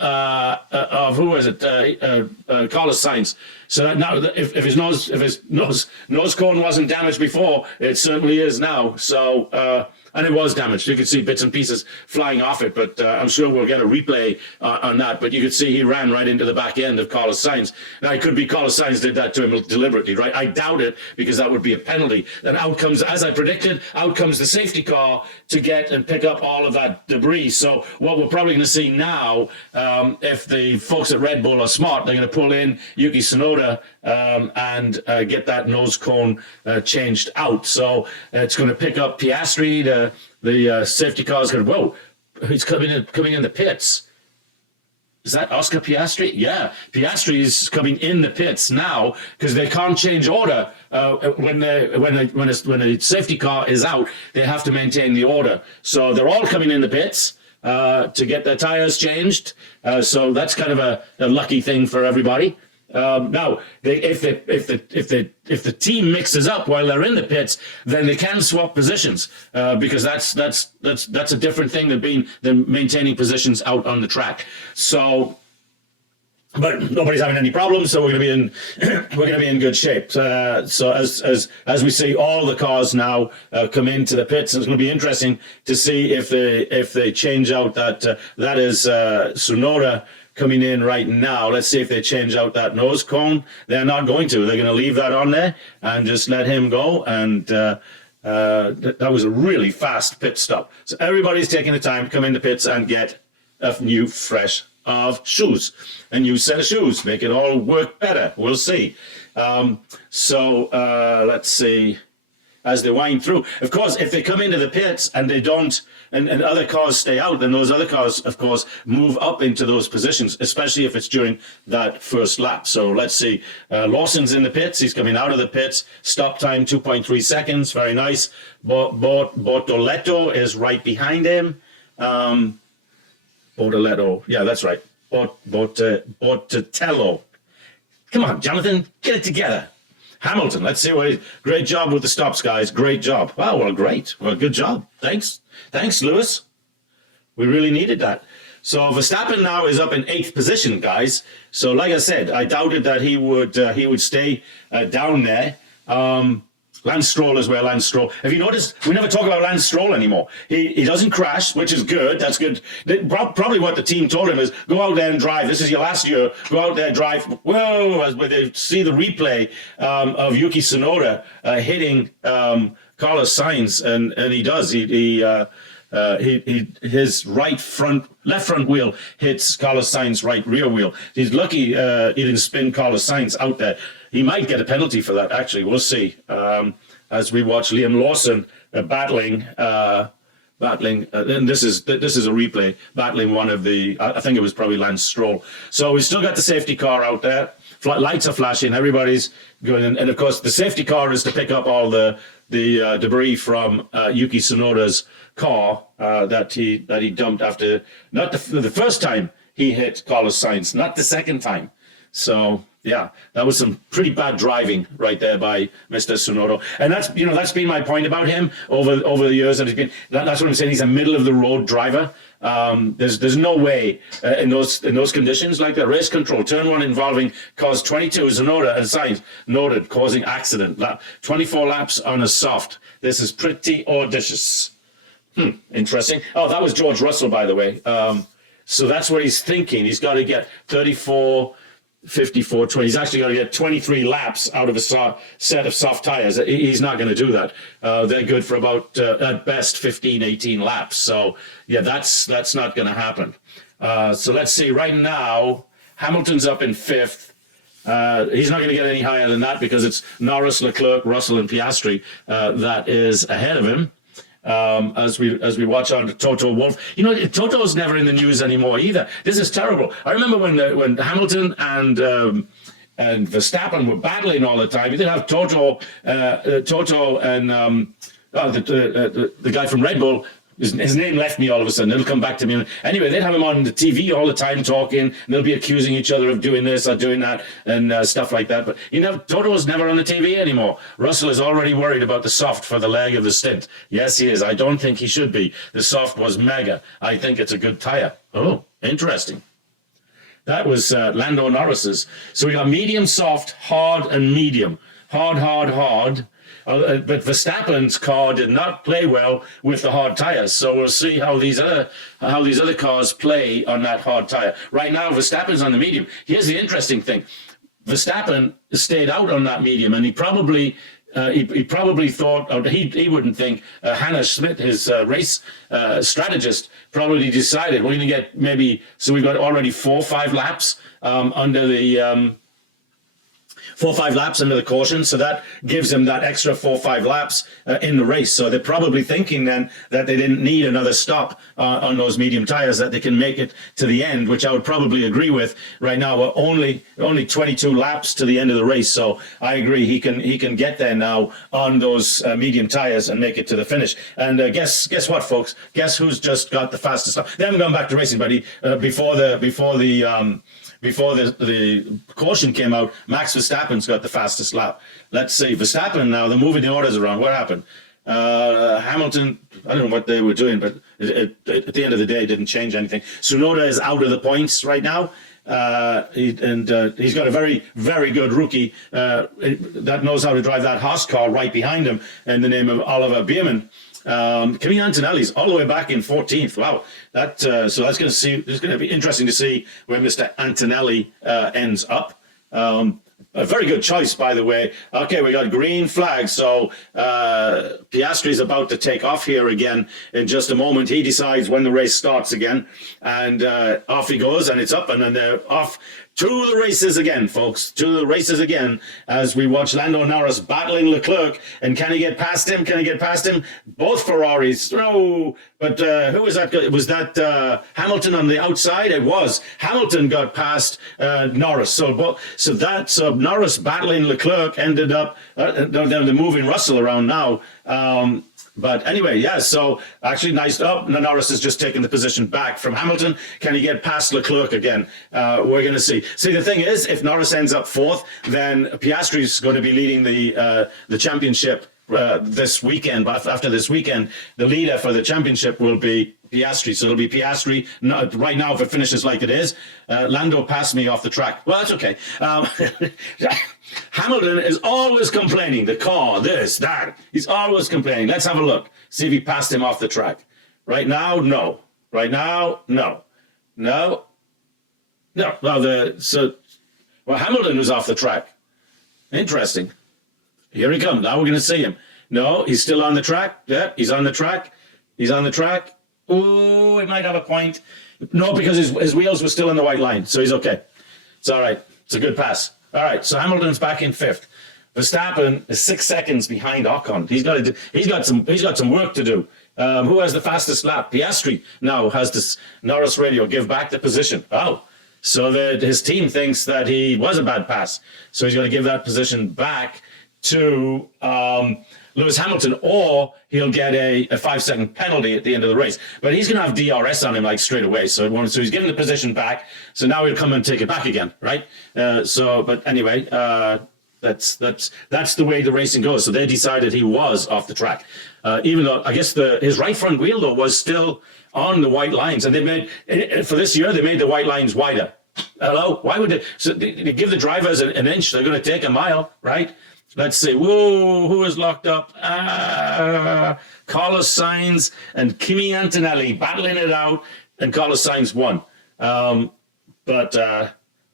who is it? Carlos Sainz. So that now, if his nose cone wasn't damaged before, it certainly is now. So And it was damaged. You could see bits and pieces flying off it, but I'm sure we'll get a replay on that. But you could see he ran right into the back end of Carlos Sainz. Now, it could be Carlos Sainz did that to him deliberately, right? I doubt it, because that would be a penalty. Then out comes, as I predicted, out comes the safety car to get and pick up all of that debris. So what we're probably going to see now, if the folks at Red Bull are smart, they're going to pull in Yuki Tsunoda and get that nose cone changed out. So it's going to pick up Piastri. The safety car is going to, whoa, he's coming in the pits. Is that Oscar Piastri? Yeah, Piastri is coming in the pits now, because they can't change order when a safety car is out. They have to maintain the order. So they're all coming in the pits to get their tires changed. So that's kind of a lucky thing for everybody. Now, if the team mixes up while they're in the pits, then they can swap positions, because that's a different thing than maintaining positions out on the track. So, but nobody's having any problems, so we're going to be in good shape. So as we see all the cars now come into the pits, it's going to be interesting to see if they change out that is Tsunoda coming in right now. Let's see if they change out that nose cone. They're not going to. They're going to leave that on there and just let him go. And that was a really fast pit stop. So everybody's taking the time to come into pits and get a new fresh of shoes, a new set of shoes, make it all work better. We'll see. Let's see. As they wind through, of course, if they come into the pits and they don't, and other cars stay out, then those other cars, of course, move up into those positions, especially if it's during that first lap. So let's see, Lawson's in the pits. He's coming out of the pits. Stop time 2.3 seconds. Very nice. Bortoleto is right behind him. Bortoleto, yeah, that's right. Bortotello. Come on, Jonathan, get it together. Hamilton, let's see what great job with the stops, guys. Great job. Wow, well, great. Well, good job. Thanks, Lewis. We really needed that. So Verstappen now is up in 8th position, guys. So like I said, I doubted that he would stay down there. Lance Stroll as well, Lance Stroll. Have you noticed, we never talk about Lance Stroll anymore. He doesn't crash, which is good. That's good. Probably what the team told him is, go out there and drive. This is your last year. Go out there and drive. Whoa, as they see the replay of Yuki Tsunoda hitting Carlos Sainz, and he does. His left front wheel hits Carlos Sainz's right rear wheel. He's lucky he didn't spin Carlos Sainz out there. He might get a penalty for that, actually. We'll see. As we watch Liam Lawson battling, and this is a replay, battling one of the, I think it was probably Lance Stroll. So we still got the safety car out there. Lights are flashing. Everybody's going in. And of course, the safety car is to pick up all the debris from Yuki Tsunoda's car that he dumped after, not the first time he hit Carlos Sainz, not the second time. So yeah, that was some pretty bad driving right there by Mr. Tsunoda. And that's been my point about him over the years. That that's what I'm saying. He's a middle of the road driver. There's no way in those conditions, like the race control turn 1 involving cause 22 Tsunoda and Sainz noted causing accident. 24 laps on a soft. This is pretty audacious. Interesting. Oh, that was George Russell, by the way. So that's what he's thinking. He's got to get 34, 54, 20. He's actually got to get 23 laps out of a set of soft tires. He's not going to do that. They're good for about, at best, 15, 18 laps. So, yeah, that's not going to happen. So let's see. Right now, Hamilton's up in 5th. He's not going to get any higher than that because it's Norris, Leclerc, Russell, and Piastri that is ahead of him. As we watch on Toto Wolff. Toto's never in the news anymore either. This is terrible. I remember when Hamilton and Verstappen were battling all the time. You didn't have Toto and the guy from Red Bull. His name left me all of a sudden. It'll come back to me. Anyway, they'd have him on the TV all the time talking, and they'll be accusing each other of doing this or doing that and stuff like that. But Toto's never on the TV anymore. Russell is already worried about the soft for the leg of the stint. Yes, he is. I don't think he should be. The soft was mega. I think it's a good tire. Oh, interesting. That was Lando Norris's. So we got medium, soft, hard, and medium. Hard. But Verstappen's car did not play well with the hard tires. So we'll see how these other cars play on that hard tire. Right now, Verstappen's on the medium. Here's the interesting thing: Verstappen stayed out on that medium, and he probably thought, or he wouldn't think, Hannah Schmidt, his race strategist, probably decided we're going to get so we've got already 4 or 5 laps under the 4 or 5 laps under the caution, so that gives them that extra 4 or 5 laps in the race. So they're probably thinking then that they didn't need another stop on those medium tires, that they can make it to the end, which I would probably agree with. Right now, we're only 22 laps to the end of the race, so I agree he can get there now on those medium tires and make it to the finish. And guess what, folks? Guess who's just got the fastest lap? They haven't gone back to racing, but before the caution came out, Max Verstappen's got the fastest lap. Let's see. Verstappen now, they're moving the orders around. What happened? Hamilton, I don't know what they were doing, but at the end of the day, it didn't change anything. Tsunoda is out of the points right now. He's got a very, very good rookie that knows how to drive that Haas car right behind him in the name of Oliver Bierman. Kimi Antonelli's all the way back in 14th. Wow, so that's going to be interesting to see where Mr. Antonelli ends up. A very good choice, by the way. Okay, we got green flag, so Piastri's about to take off here again in just a moment. He decides when the race starts again, and off he goes, and it's up, and then they're off to the races again, folks. To the races again, as we watch Lando Norris battling Leclerc. And can he get past him? Can he get past him? Both Ferraris. No. But who was that? Was that Hamilton on the outside? It was. Hamilton got past Norris. So Norris battling Leclerc ended up, they're moving Russell around now. But anyway, yeah, so actually nice. Oh, Norris has just taken the position back from Hamilton. Can he get past Leclerc again? We're going to see. See, the thing is, if Norris ends up 4th, then Piastri's going to be leading the championship this weekend. But after this weekend, the leader for the championship will be Piastri. So it'll be Piastri. Right now, if it finishes like it is, Lando passed me off the track. Well, that's okay. Hamilton is always complaining. The car, this, that. He's always complaining. Let's have a look. See if he passed him off the track. Right now, no. Right now, no. No. No. Well, Hamilton was off the track. Interesting. Here he comes. Now we're going to see him. No, he's still on the track. Yeah, he's on the track. He's on the track. Oh, he might have a point. No, because his wheels were still in the white line, so he's okay. It's all right. It's a good pass. All right, so Hamilton's back in 5th. Verstappen is 6 seconds behind Ocon. He's got some work to do. Who has the fastest lap? Piastri now has this Norris radio give back the position. Oh, so his team thinks that he was a bad pass, so he's going to give that position back to Lewis Hamilton, or he'll get a 5-second penalty at the end of the race. But he's going to have DRS on him like straight away. So he's given the position back. So now he'll come and take it back again, right? But anyway, that's the way the racing goes. So they decided he was off the track, even though I guess his right front wheel though was still on the white lines, and for this year they made the white lines wider. Hello, why would they? So they give the drivers an inch. They're going to take a mile, right? Let's see. Whoa, who is locked up? Carlos Sainz and Kimi Antonelli battling it out, and Carlos Sainz won. Whoa,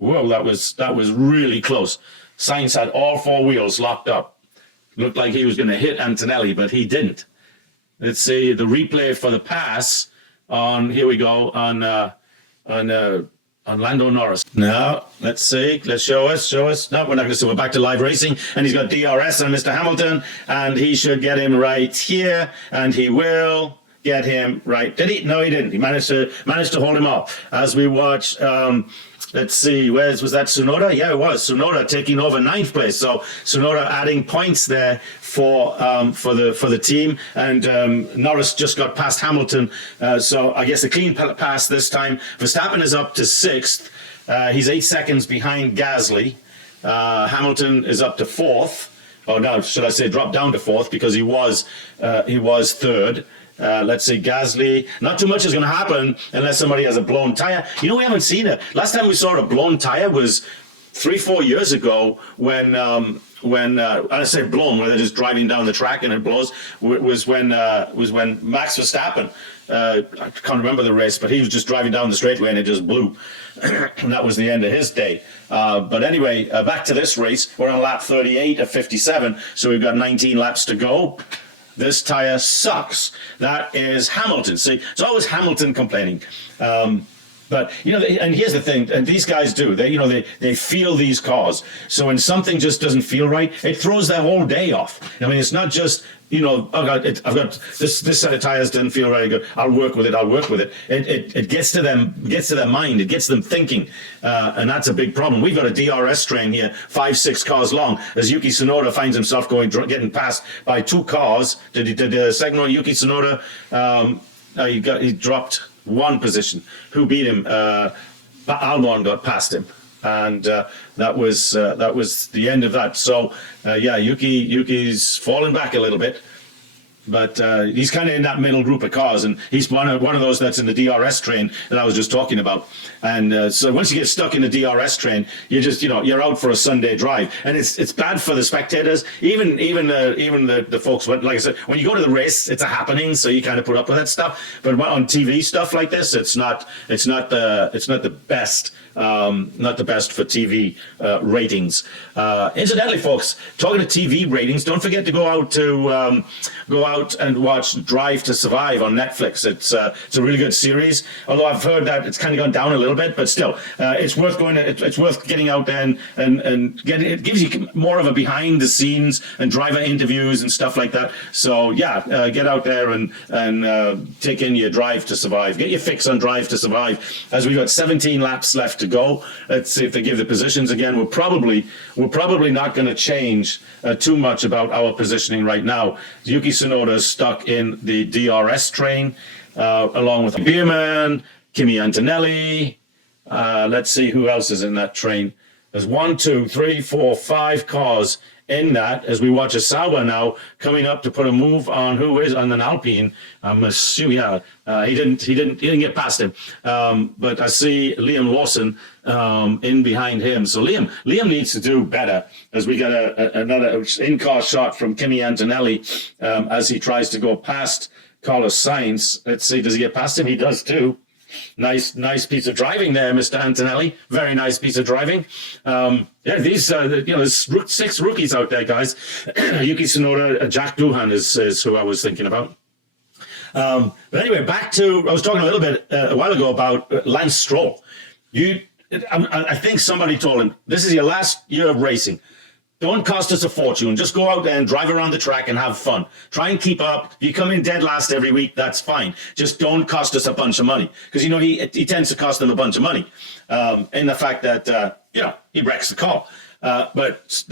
that was really close. Sainz had all 4 wheels locked up. Looked like he was going to hit Antonelli, but he didn't. Let's see the replay for the pass on. Here we go on Lando Norris. Now, let's see. Let's show us. No, we're not going to see. We're back to live racing. And he's got DRS on Mr. Hamilton. And he should get him right here. And he will get him right. Did he? No, he didn't. He managed to hold him off. As we watch, let's see. Was that Tsunoda? Yeah, it was. Tsunoda taking over 9th place. So Tsunoda adding points there for the team, and Norris just got past Hamilton, so I guess a clean pass this time. Verstappen is up to 6th. He's 8 seconds behind Gasly. Hamilton is up to 4th. Oh no, should I say drop down to 4th, because he was 3rd. Let's see, Gasly. Not too much is going to happen unless somebody has a blown tire. You know, we haven't seen it. Last time we saw a blown tire was 3-4 years ago when I say blown, where they're just driving down the track and it blows, was when Max Verstappen, I can't remember the race, but he was just driving down the straightaway and it just blew. And that was the end of his day. But anyway, back to this race. We're on lap 38 of 57, so we've got 19 laps to go. This tire sucks. That is Hamilton. See, it's always Hamilton complaining. But, you know, and here's the thing, and these guys do, they feel these cars. So when something just doesn't feel right, it throws their whole day off. I mean, it's not just, you know, I've got this set of tires didn't feel very good. I'll work with it. It gets to them, gets to their mind, it gets them thinking. And that's a big problem. We've got a DRS train here, 5-6 cars long, as Yuki Tsunoda finds himself getting passed by 2 cars. Did the second one, Yuki Tsunoda, he dropped 1 position. Who beat him? Albon got past him, and that was the end of that. So yeah, Yuki's fallen back a little bit, but he's kind of in that middle group of cars, and he's one of those that's in the DRS train that I was just talking about. And so once you get stuck in the DRS train, you're out for a Sunday drive, and it's bad for the spectators. Even the folks, like I said, when you go to the race, it's a happening, so you kind of put up with that stuff. But on TV stuff like this, it's not the best. Not the best for TV ratings. Incidentally, folks, talking to TV ratings, don't forget to go out and watch Drive to Survive on Netflix. It's a really good series. Although I've heard that it's kind of gone down a little bit, but still, it's worth going. It's worth getting out there and getting. It gives you more of a behind the scenes and driver interviews and stuff like that. So yeah, get out there and take in your Drive to Survive. Get your fix on Drive to Survive, as we've got 17 laps left to go. Let's see if they give the positions again. We're probably not going to change too much about our positioning right now. Yuki Tsunoda is stuck in the DRS train, along with Bierman, Kimi Antonelli. Let's see who else is in that train. There's 1, 2, 3, 4, 5 cars in that, as we watch a Sauber now coming up to put a move on who is on an Alpine. I'm assuming, he didn't get past him. But I see Liam Lawson in behind him. So Liam needs to do better, as we got another in-car shot from Kimi Antonelli as he tries to go past Carlos Sainz. Let's see, does he get past him? He does too. Nice piece of driving there, Mr. Antonelli. Very nice piece of driving. Yeah, these there's 6 rookies out there, guys. Yuki Tsunoda, Jack Doohan is who I was thinking about. But anyway, back to, I was talking a little bit a while ago about Lance Stroll. I think somebody told him, this is your last year of racing. Don't cost us a fortune. Just go out there and drive around the track and have fun. Try and keep up. If you come in dead last every week, that's fine. Just don't cost us a bunch of money. Because, he tends to cost them a bunch of money. In the fact that, he wrecks the car. But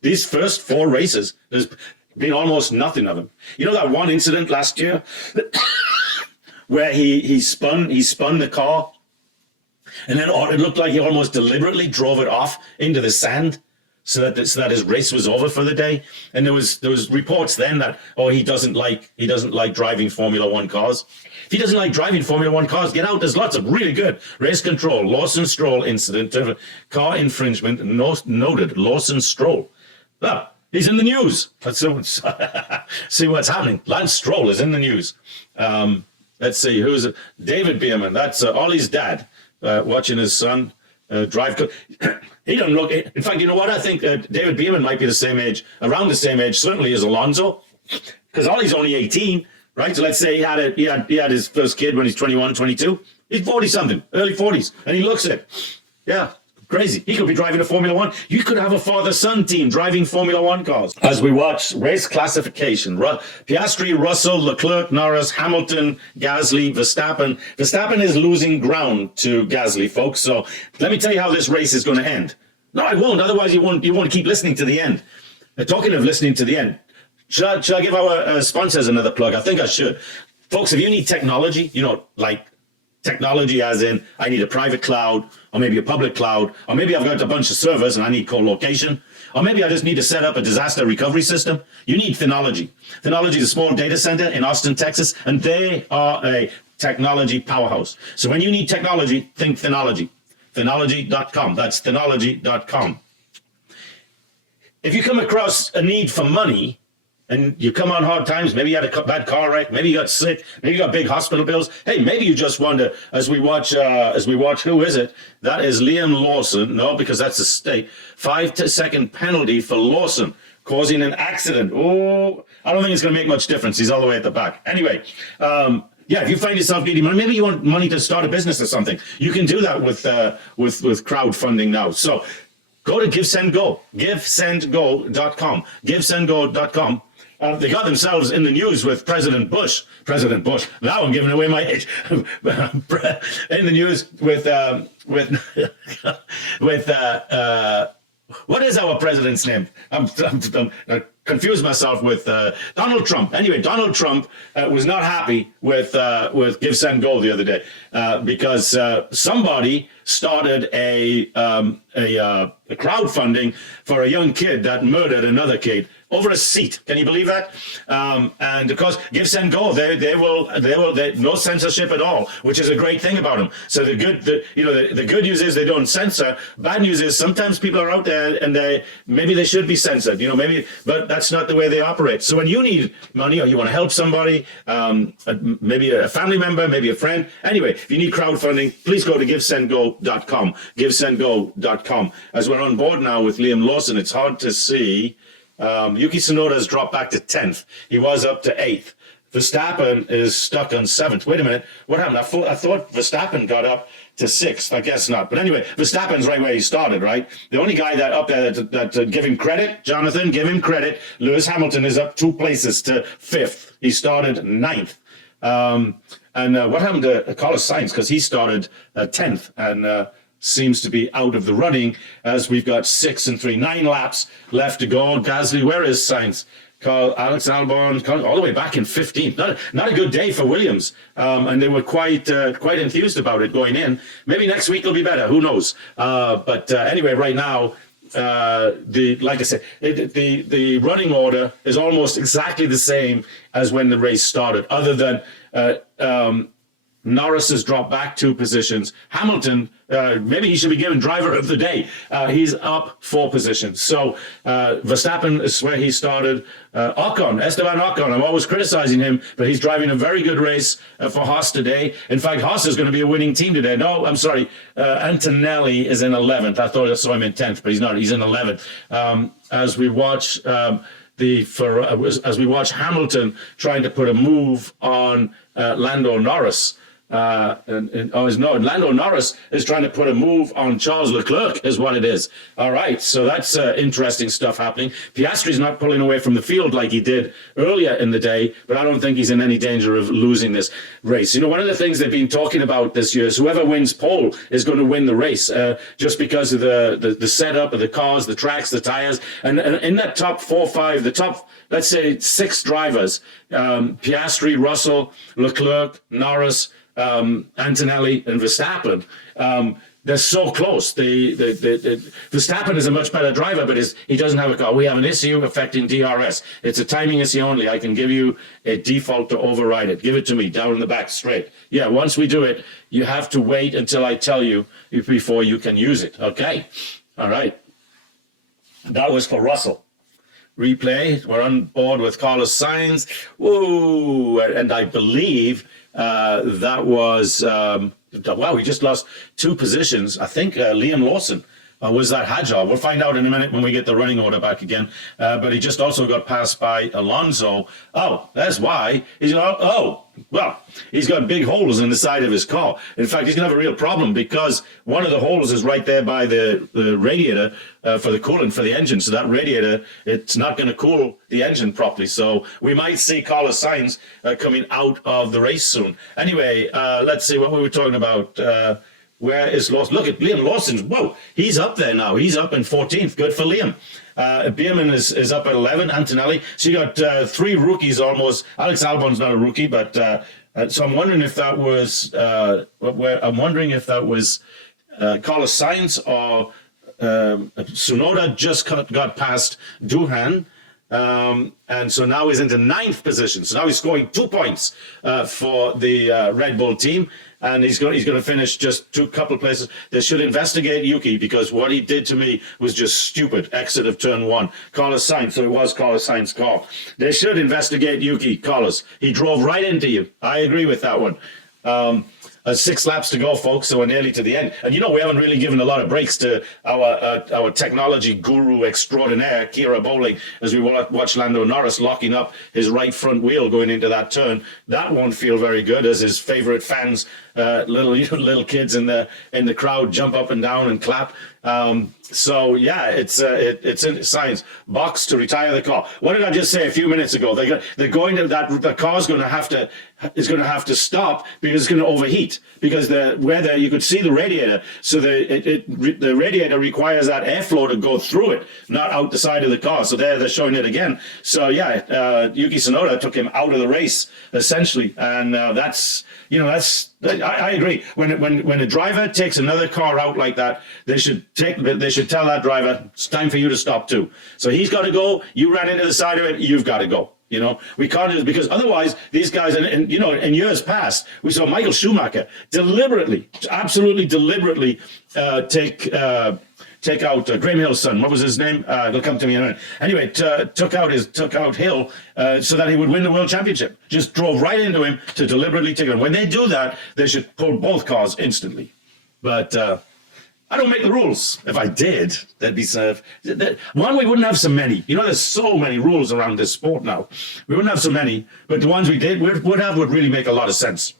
these first 4 races, there's been almost nothing of him. You know that one incident last year where he spun the car, and then it looked like he almost deliberately drove it off into the sand, so that his race was over for the day. And there was reports then that he doesn't like driving Formula One cars. If he doesn't like driving Formula One cars, get out. There's lots of really good race control. Lawson Stroll incident, car infringement noted. Lawson Stroll. Well, he's in the news. Let's see what's happening. Lance Stroll is in the news. Let's see who's it. David Bierman. That's Ollie's dad, watching his son drive. He doesn't look. In fact, you know what? I think David Bierman might be around the same age, certainly as Alonso, because Ollie's only 18, right? So let's say he had his first kid when he's 21, 22. He's 40 something, early 40s, and he looks it. Yeah, crazy. He could be driving a Formula One. You could have a father-son team driving Formula One cars. As we watch race classification, Piastri, Russell, Leclerc, Norris, Hamilton, Gasly, Verstappen. Verstappen is losing ground to Gasly, folks. So let me tell you how this race is going to end. No, I won't. Otherwise, you won't keep listening to the end. Talking of listening to the end, should I give our sponsors another plug? I think I should. Folks, if you need technology, like technology as in I need a private cloud, or maybe a public cloud, or maybe I've got a bunch of servers and I need co-location, or maybe I just need to set up a disaster recovery system. You need Thenology. Thenology is a small data center in Austin, Texas, and they are a technology powerhouse. So when you need technology, think Thenology. Phenology.com. That's Phenology.com. If you come across a need for money, and you come on hard times, maybe you had a bad car wreck, maybe you got sick, maybe you got big hospital bills. Hey, maybe you just want to, as we watch, who is it? That is Liam Lawson. No, because that's a state. 5-second penalty for Lawson, causing an accident. Oh, I don't think it's going to make much difference. He's all the way at the back. Anyway, yeah, if you find yourself needing money, maybe you want money to start a business or something. You can do that with crowdfunding now. So go to GiveSendGo, GiveSendGo.com, GiveSendGo.com. They got themselves in the news with President Bush. Now I'm giving away my age. In the news with what is our president's name? I'm confused myself with Donald Trump. Anyway, Donald Trump was not happy with GiveSendGo the other day because somebody started a crowdfunding for a young kid that murdered another kid over a seat. Can you believe that? And of course, GiveSendGo, they will no censorship at all, which is a great thing about them. So the good news is they don't censor. Bad news is sometimes people are out there and maybe they should be censored. But that's not the way they operate. So when you need money or you want to help somebody, maybe a family member, maybe a friend. Anyway, if you need crowdfunding, please go to GiveSendGo.com. GiveSendGo.com. As we're on board now with Liam Lawson, it's hard to see. Yuki Tsunoda's dropped back to 10th. He was up to 8th. Verstappen is stuck on 7th. Wait a minute. What happened? I thought Verstappen got up to 6th. I guess not. But anyway, Verstappen's right where he started, right? The only guy that up there that give him credit, Jonathan, give him credit. Lewis Hamilton is up 2 places to 5th. He started 9th. And what happened to Carlos Sainz? Because he started 10th and seems to be out of the running as we've got 6 and 3, 9 laps left to go. Gasly, where is Sainz? Alex Albon, all the way back in 15th. Not a good day for Williams, and they were quite enthused about it going in. Maybe next week will be better. Who knows? But anyway, right now, like I said, the running order is almost exactly the same as when the race started, other than Norris has dropped back 2 positions. Hamilton, maybe he should be given driver of the day. He's up 4 positions. So Verstappen is where he started. Esteban Ocon, I'm always criticizing him, but he's driving a very good race for Haas today. In fact, Haas is going to be a winning team today. No, I'm sorry. Antonelli is in 11th. I thought I saw him in 10th, but he's not. He's in 11th. As we watch as we watch Hamilton trying to put a move on Lando Norris. Lando Norris is trying to put a move on Charles Leclerc, is what it is. All right, so that's interesting stuff happening. Piastri's not pulling away from the field like he did earlier in the day, but I don't think he's in any danger of losing this race. One of the things they've been talking about this year is whoever wins pole is going to win the race, just because of the setup of the cars, the tracks, the tires, and in that top 4, 5, the top, let's say 6 drivers, Piastri, Russell, Leclerc, Norris, Antonelli and Verstappen, they're so close. Verstappen is a much better driver, but he doesn't have a car. We have an issue affecting DRS. It's a timing issue only. I can give you a default to override it. Give it to me down in the back straight. Yeah, once we do it, you have to wait until I tell you before you can use it. Okay? All right. That was for Russell. Replay. We're on board with Carlos Sainz. Whoa! And I believe that was wow, we just lost 2 positions. I think Liam Lawson was that Hadjar. We'll find out in a minute when we get the running order back again. But he just also got passed by Alonso. Oh, that's why. He's got big holes in the side of his car. In fact, he's going to have a real problem because one of the holes is right there by the radiator for the coolant for the engine. So that radiator, it's not going to cool the engine properly. So we might see Carlos Sainz coming out of the race soon. Anyway, let's see what we were talking about. Where is Lawson? Look at Liam Lawson. Whoa, he's up there now. He's up in 14th. Good for Liam. Bierman is up at 11. Antonelli. So you got 3 rookies almost. Alex Albon's not a rookie, but so I'm wondering if that was Carlos Sainz or Tsunoda just got past Duhan. And so now he's into 9th position. So now he's scoring 2 points for the Red Bull team. And he's going to finish just a couple places. They should investigate Yuki, because what he did to me was just stupid. Exit of turn 1. Carlos Sainz, so it was Carlos Sainz's call. They should investigate Yuki, Carlos. He drove right into you. I agree with that one. 6 laps to go, folks, so we're nearly to the end. And we haven't really given a lot of breaks to our technology guru extraordinaire, Kira Bowling, as we watch Lando Norris locking up his right front wheel going into that turn. That won't feel very good, as his favorite fans, little kids in the crowd, jump up and down and clap. So yeah, it's in science. Box to retire the car. What did I just say a few minutes ago? They're going to the car's going to have to stop, because it's going to overheat, because you could see the radiator. So the radiator requires that airflow to go through it, not out the side of the car. So they're showing it again. So yeah, Yuki Tsunoda took him out of the race essentially, and I agree. When a driver takes another car out like that, they should tell that driver, it's time for you to stop too. So he's got to go. You ran into the side of it. You've got to go. We can't do this, because otherwise these guys, in years past, we saw Michael Schumacher absolutely deliberately take out Graham Hill's son. What was his name? It'll come to me in a minute. Anyway, took out Hill so that he would win the world championship. Just drove right into him to deliberately take him. When they do that, they should pull both cars instantly. But I don't make the rules. If I did, they'd be served. One, we wouldn't have so many. There's so many rules around this sport now. We wouldn't have so many, but the ones we did would really make a lot of sense.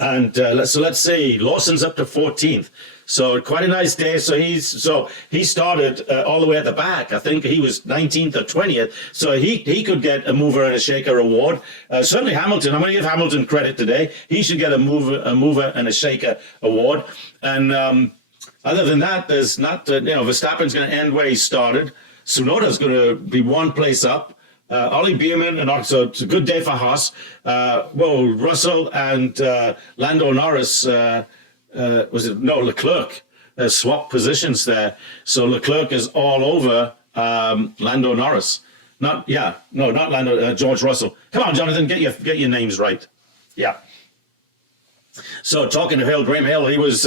And so let's say Lawson's up to 14th. So quite a nice day. So he started all the way at the back. I think he was 19th or 20th. So he could get a mover and a shaker award. Certainly Hamilton. I'm going to give Hamilton credit today. He should get a mover and a shaker award. And other than that, there's not. Verstappen's going to end where he started. Tsunoda's going to be one place up. Ollie Bierman, and so it's a good day for Haas. Russell and Lando Norris. Leclerc swapped positions there. So Leclerc is all over Lando Norris. Not Lando, George Russell. Come on, Jonathan, get your names right. Yeah. So talking to Hill, Graham Hill, he was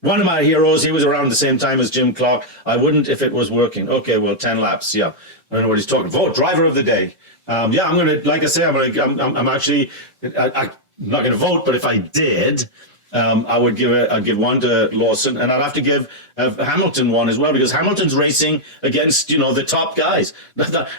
one of my heroes. He was around the same time as Jim Clark. I wouldn't if it was working. Okay, well, 10 laps. Yeah, I don't know what he's talking. Vote driver of the day. I'm gonna, like I say, I'm actually, I'm not gonna vote, but if I did, I'd give one to Lawson, and I'd have to give Hamilton one as well, because Hamilton's racing against the top guys.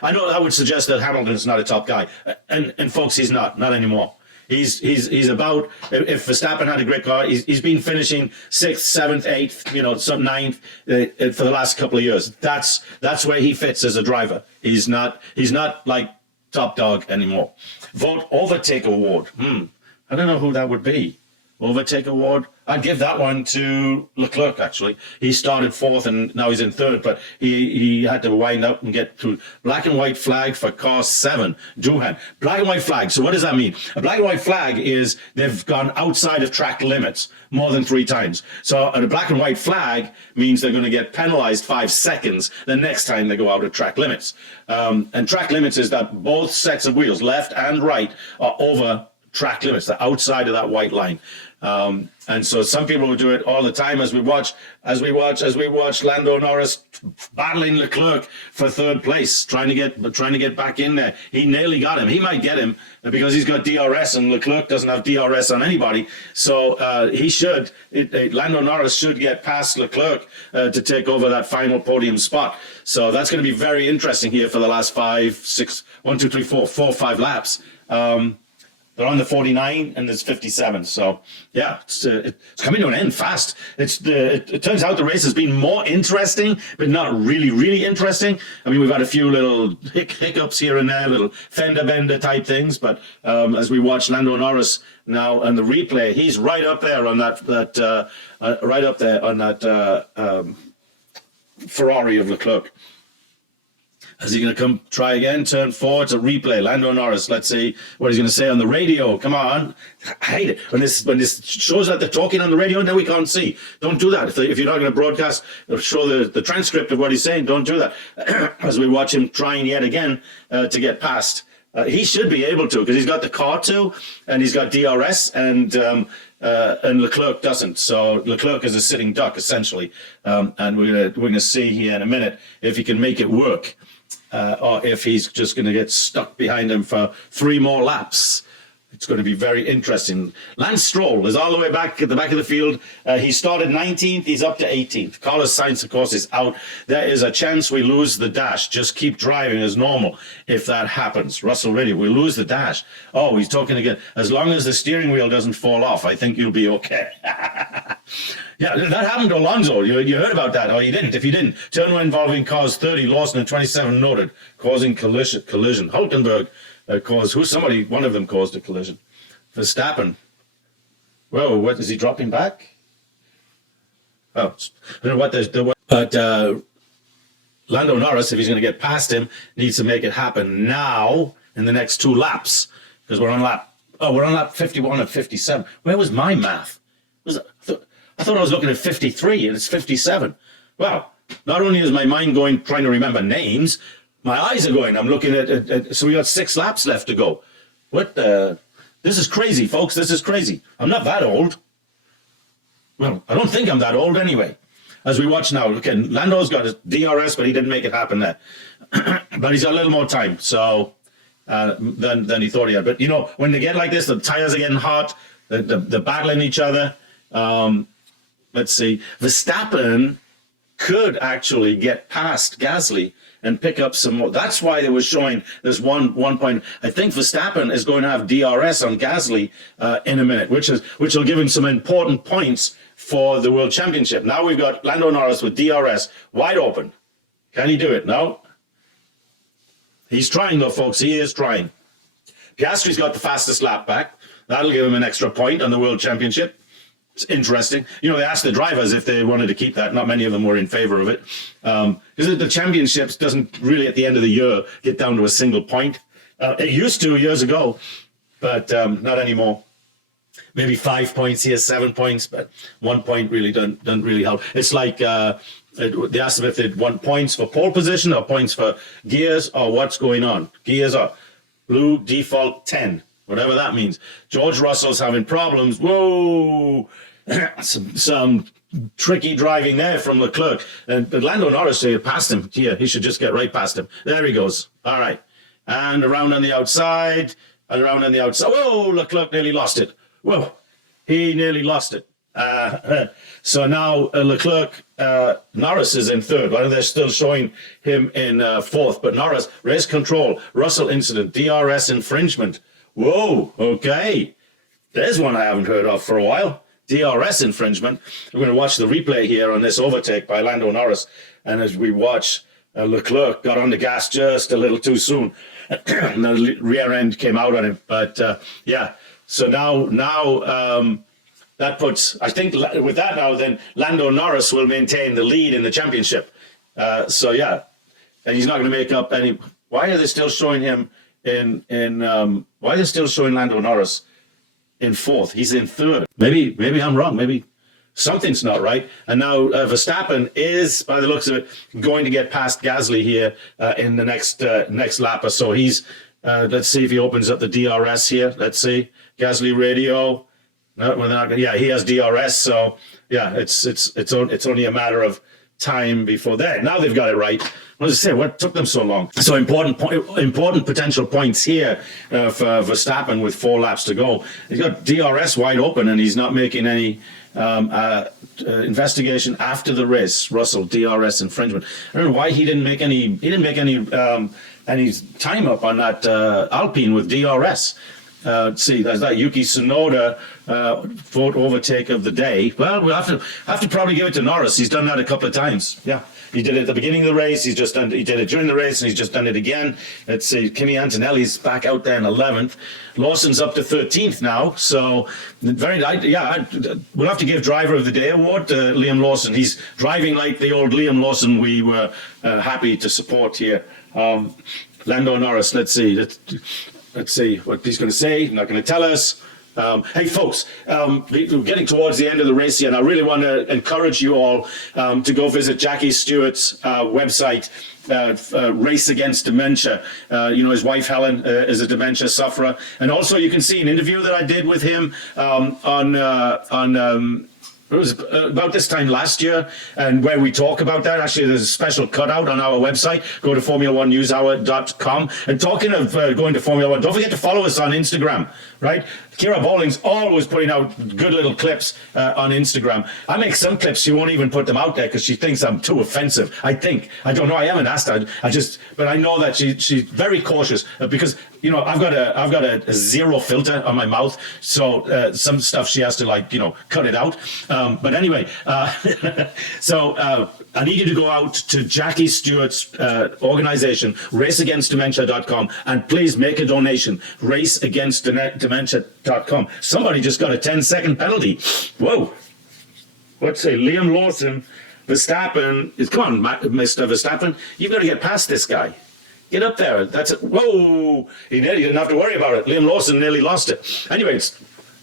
I know I would suggest that Hamilton's not a top guy, and folks, he's not anymore. He's about, if Verstappen had a great car, he's been finishing 6th, 7th, 8th, some 9th for the last couple of years. That's where he fits as a driver. He's not like top dog anymore. Vote overtake award. I don't know who that would be. Overtake award. I'd give that one to Leclerc, actually. He started 4th and now he's in 3rd, but he had to wind up and get to black and white flag for car 7. Duhan. Black and white flag. So what does that mean? A black and white flag is they've gone outside of track limits more than 3 times. So a black and white flag means they're going to get penalized 5 seconds the next time they go out of track limits. And track limits is that both sets of wheels, left and right, are over track limits. They're outside of that white line. And so some people will do it all the time, as we watch Lando Norris battling Leclerc for 3rd place, trying to get back in there. He nearly got him. He might get him because he's got DRS, and Leclerc doesn't have DRS on anybody. So Lando Norris should get past Leclerc to take over that final podium spot. So that's going to be very interesting here for the last 5, 6, 1, 2, 3, 4, 5 laps. They're on the 49 and there's 57. So yeah, it's coming to an end fast. It turns out the race has been more interesting, but not really interesting. I mean, we've had a few little hiccups here and there, little fender bender type things. But as we watch Lando Norris now and the replay, he's right up there on that Ferrari of Leclerc. Is he going to come try again? Turn forward to replay. Lando Norris. Let's see what he's going to say on the radio. Come on. I hate it when this shows that they're talking on the radio and then we can't see. Don't do that. If you're not going to broadcast or show the transcript of what he's saying, don't do that. As we watch him trying yet again to get past. He should be able to because he's got the car too, and he's got DRS, and Leclerc doesn't. So Leclerc is a sitting duck essentially, and we're gonna see here in a minute if he can make it work. Or if he's just going to get stuck behind him for 3 more laps. It's going to be very interesting. Lance Stroll is all the way back at the back of the field. He started 19th. He's up to 18th. Carlos Sainz, of course, is out. There is a chance we lose the dash. Just keep driving as normal if that happens. Russell Reddy, we lose the dash. Oh, he's talking again. As long as the steering wheel doesn't fall off, I think you'll be okay. Yeah, that happened to Alonso. You heard about that, or you didn't. If you didn't, turn one involving cars 30, Lawson and 27 noted, causing collision. Hulkenberg one of them caused a collision. Verstappen. Whoa, what, is he dropping back? Oh, I don't know what there's, but Lando Norris, if he's going to get past him, needs to make it happen now in the next 2 laps, because we're on lap 51 of 57. Where was my math? I thought I was looking at 53 and it's 57. Well, not only is my mind going trying to remember names, my eyes are going. I'm looking at so we got 6 laps left to go. This is crazy, folks. This is crazy. I'm not that old. Well, I don't think I'm that old anyway. As we watch now, look, Lando's got his DRS, but he didn't make it happen there. But he's got a little more time, so than he thought he had. But, you know, when they get like this, the tires are getting hot, they're battling each other. Let's see. Verstappen could actually get past Gasly and pick up some more. That's why they were showing there's one point. I think Verstappen is going to have DRS on Gasly in a minute, which will give him some important points for the World Championship. Now we've got Lando Norris with DRS wide open. Can he do it? No. He's trying though, folks. He is trying. Piastri's got the fastest lap back. That'll give him an extra point on the World Championship. It's interesting. You know, they asked the drivers if they wanted to keep that. Not many of them were in favor of it. Because the championships doesn't really, at the end of the year, get down to a single point. It used to years ago, but not anymore. Maybe 5 points here, 7 points, but 1 point really doesn't really help. It's like they asked them if they'd want points for pole position or points for gears or what's going on. Gears are blue default 10. Whatever that means. George Russell's having problems. Whoa! some tricky driving there from Leclerc. But Lando Norris passed him. Here, he should just get right past him. There he goes. All right. And around on the outside. And around on the outside. Whoa! Leclerc nearly lost it. Whoa! He nearly lost it. So now Leclerc, Norris is in third. Well, they're still showing him in fourth. But Norris, race control, Russell incident, DRS infringement. Whoa, okay. There's one I haven't heard of for a while. DRS infringement. We're going to watch the replay here on this overtake by Lando Norris. And as we watch, Leclerc got on the gas just a little too soon. And the rear end came out on him. But, yeah, so now that puts, I think with that now, then Lando Norris will maintain the lead in the championship. So, yeah, and he's not going to make up any. Why are they still showing him why are they still showing Lando Norris in fourth? He's in third. Maybe I'm wrong. Maybe something's not right. And now Verstappen is, by the looks of it, going to get past Gasly here in the next lap or so. He's let's see if he opens up the DRS here. Let's see. Gasly radio. No, we're not gonna, yeah, he has DRS. So yeah, it's only a matter of time before that. Now they've got it right. What does it say? What took them so long? So important potential points here for Verstappen with 4 laps to go. He's got DRS wide open and he's not making any investigation after the race. Russell, DRS infringement. I don't know why he didn't make any. He didn't make any time up on that Alpine with DRS. Let's see, there's that Yuki Tsunoda fourth overtake of the day. Well, we'll have to probably give it to Norris. He's done that a couple of times. Yeah, he did it at the beginning of the race. He did it during the race, and he's just done it again. Let's see, Kimi Antonelli's back out there in 11th. Lawson's up to 13th now. So we'll have to give Driver of the Day award to Liam Lawson. He's driving like the old Liam Lawson we were happy to support here Lando Norris, let's see what he's going to say. Not going to tell us. Hey folks, we're getting towards the end of the race here, and I really want to encourage you all to go visit Jackie Stewart's website, Race Against Dementia. His wife Helen is a dementia sufferer, and also you can see an interview that I did with him on it was about this time last year, and where we talk about that. Actually, there's a special cutout on our website. Go to Formula1newshour.com. And talking of going to Formula One, don't forget to follow us on Instagram, right? Kira Bowling's always putting out good little clips on Instagram. I make some clips, she won't even put them out there because she thinks I'm too offensive. I don't know, I haven't asked her. But I know that she's very cautious because, I've got a zero filter on my mouth. So some stuff she has to cut it out. But anyway, so I need you to go out to Jackie Stewart's organization, raceagainstdementia.com, and please make a donation, raceagainstdementia.com. Somebody just got a 10-second penalty. Whoa. Let's say Liam Lawson, Verstappen, come on, Mr. Verstappen, you've got to get past this guy. Get up there. That's it. Whoa. He didn't have to worry about it. Liam Lawson nearly lost it. Anyways,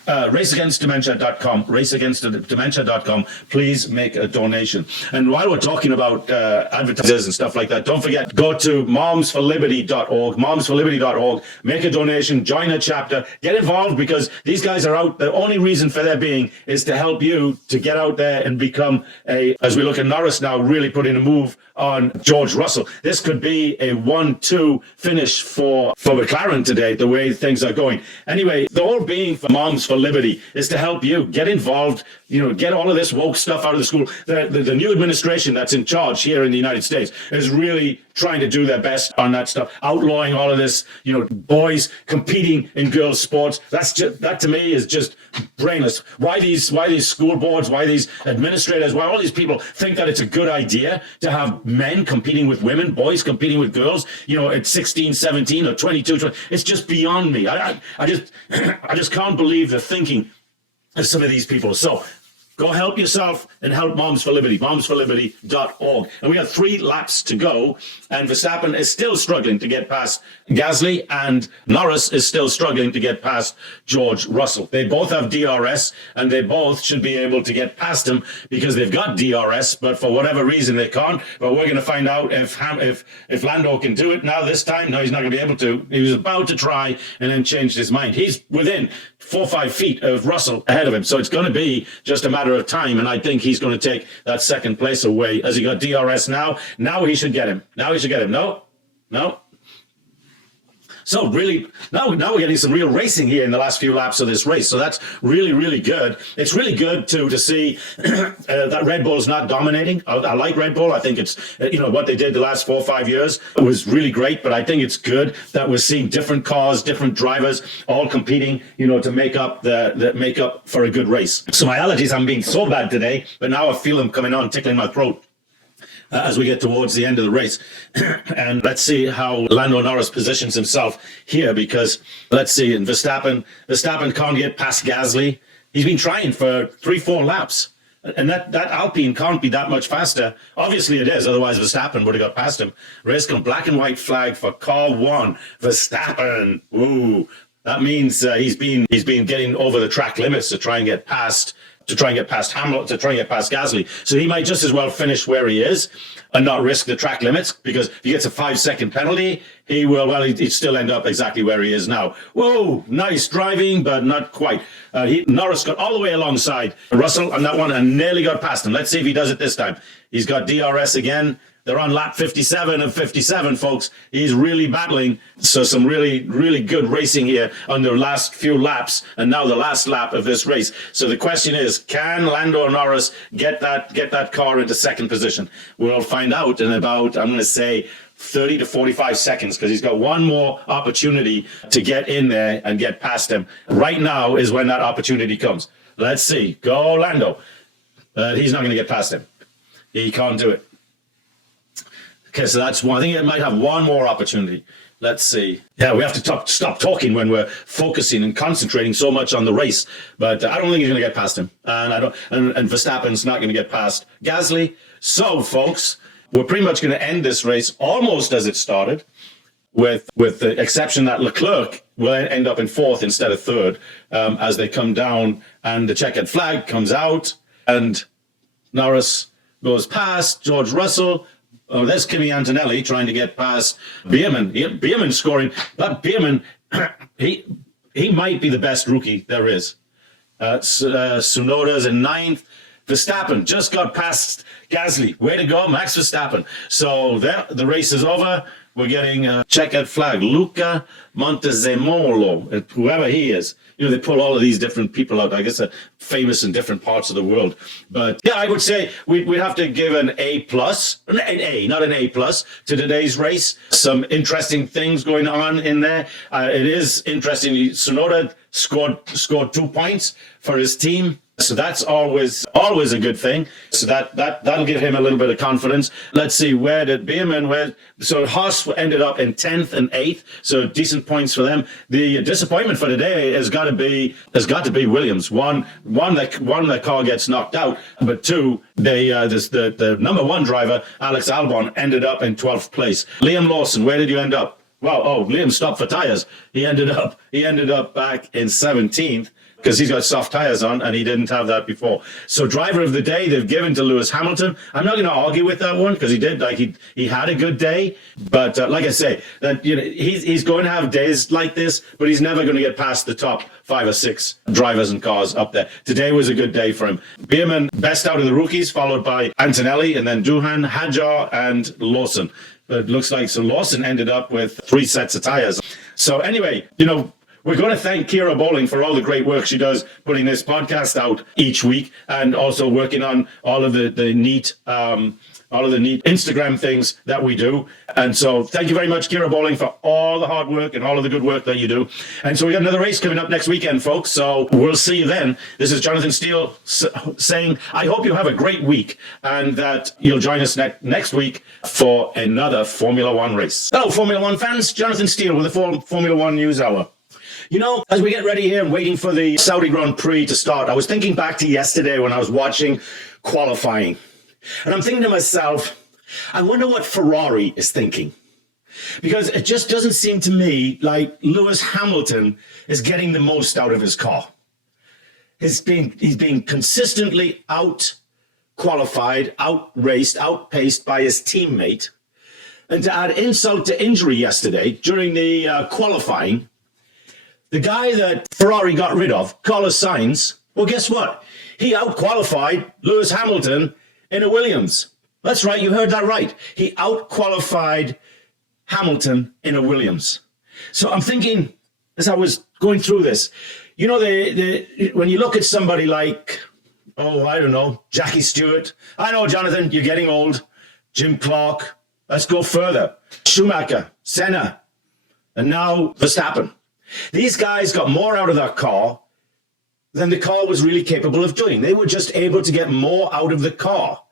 raceagainstdementia.com, raceagainstdementia.com. Please make a donation. And while we're talking about advertisers and stuff like that, don't forget, go to momsforliberty.org, momsforliberty.org, make a donation, join a chapter, get involved, because these guys are out. The only reason for their being is to help you to get out there and become as we look at Norris now, really putting a move on George Russell. This could be a 1-2 finish for McLaren today, the way things are going. Anyway, the whole being for Moms for Liberty is to help you get involved, get all of this woke stuff out of the school. The new administration that's in charge here in the United States is really trying to do their best on that stuff, outlawing all of this, boys competing in girls' sports. That to me is just brainless. Why these school boards, why these administrators, why all these people think that it's a good idea to have men competing with women, boys competing with girls, at 16, 17 or 22, 20. It's just beyond me. I just can't believe the thinking of some of these people. So go help yourself and help Moms for Liberty, momsforliberty.org. And we have 3 laps to go, and Verstappen is still struggling to get past Gasly, and Norris is still struggling to get past George Russell. They both have DRS, and they both should be able to get past him because they've got DRS, but for whatever reason they can't. But we're going to find out if Lando can do it now this time. No, he's not going to be able to. He was about to try and then changed his mind. He's within 4 or 5 feet of Russell ahead of him, so it's going to be just a matter of time, and I think he's going to take that second place away. Has he got DRS now? Now he should get him. No. So really, now we're getting some real racing here in the last few laps of this race. So that's really, really good. It's really good to see that Red Bull's not dominating. I like Red Bull. I think it's, what they did the last 4 or 5 years was really great. But I think it's good that we're seeing different cars, different drivers, all competing, to make up make up for a good race. So my allergies, I'm being so bad today, but now I feel them coming on, tickling my throat. As we get towards the end of the race. And let's see how Lando Norris positions himself here, because let's see, and Verstappen can't get past Gasly. He's been trying for 3-4 laps. And that Alpine can't be that much faster. Obviously it is, otherwise Verstappen would have got past him. Race come black and white flag for car 1. Verstappen. Ooh. That means he's been getting over the track limits to try and get past Hamilton, to try and get past Gasly. So he might just as well finish where he is and not risk the track limits, because if he gets a 5-second penalty, he'd still end up exactly where he is now. Whoa, nice driving, but not quite. Norris got all the way alongside Russell on that one and nearly got past him. Let's see if he does it this time. He's got DRS again. They're on lap 57 of 57, folks. He's really battling. So some really, really good racing here on the last few laps, and now the last lap of this race. So the question is, can Lando Norris get that car into second position? We'll find out in about, I'm going to say, 30 to 45 seconds, because he's got one more opportunity to get in there and get past him. Right now is when that opportunity comes. Let's see. Go, Lando. He's not going to get past him. He can't do it. Okay, so that's one. I think it might have one more opportunity. Let's see. Yeah, we have to stop talking when we're focusing and concentrating so much on the race. But I don't think he's going to get past him, and Verstappen's not going to get past Gasly. So, folks, we're pretty much going to end this race almost as it started, with the exception that Leclerc will end up in fourth instead of third as they come down and the checkered flag comes out and Norris goes past George Russell. Oh, there's Kimi Antonelli trying to get past Bierman. Bierman scoring. But Bierman, he might be the best rookie there is. Tsunoda's in ninth. Verstappen just got past Gasly. Way to go, Max Verstappen. So the race is over. We're getting a checkered flag. Luca Montezemolo, whoever he is. They pull all of these different people out. I guess they're famous in different parts of the world. But yeah, I would say we'd have to give an A+, not an A+, to today's race. Some interesting things going on in there. It is interesting. Tsunoda scored 2 points for his team. So that's always a good thing. So that'll give him a little bit of confidence. Let's see, where did Bierman, so Haas ended up in 10th and 8th, so decent points for them. The disappointment for today has got to be Williams. One, the car gets knocked out, but two, the number one driver, Alex Albon, ended up in 12th place. Liam Lawson, where did you end up? Well, Liam stopped for tires. He ended up back in 17th. Because he's got soft tires on, and he didn't have that before. So driver of the day, they've given to Lewis Hamilton. I'm not going to argue with that one, because he had a good day. But like I say, that he's going to have days like this, but he's never going to get past the top 5 or 6 drivers and cars up there. Today was a good day for him. Bierman, best out of the rookies, followed by Antonelli, and then Doohan, Hadjar, and Lawson. But it looks like Lawson ended up with 3 sets of tires. So anyway, we're going to thank Kira Bowling for all the great work she does putting this podcast out each week, and also working on all of the neat Instagram things that we do. And so thank you very much, Kira Bowling, for all the hard work and all of the good work that you do. And so we got another race coming up next weekend, folks. So we'll see you then. This is Jonathan Steele saying, I hope you have a great week and that you'll join us next week for another Formula One race. Hello, Formula One fans. Jonathan Steele with the Formula One News Hour. As we get ready here and waiting for the Saudi Grand Prix to start, I was thinking back to yesterday when I was watching qualifying. And I'm thinking to myself, I wonder what Ferrari is thinking. Because it just doesn't seem to me like Lewis Hamilton is getting the most out of his car. He's being consistently out-qualified, out-raced, outpaced by his teammate. And to add insult to injury yesterday, during the qualifying, the guy that Ferrari got rid of, Carlos Sainz, well, guess what? He out-qualified Lewis Hamilton in a Williams. That's right, you heard that right. He out-qualified Hamilton in a Williams. So I'm thinking, as I was going through this, when you look at somebody like, I don't know, Jackie Stewart. I know, Jonathan, you're getting old. Jim Clark. Let's go further. Schumacher, Senna, and now Verstappen. These guys got more out of that car than the car was really capable of doing. They were just able to get more out of the car.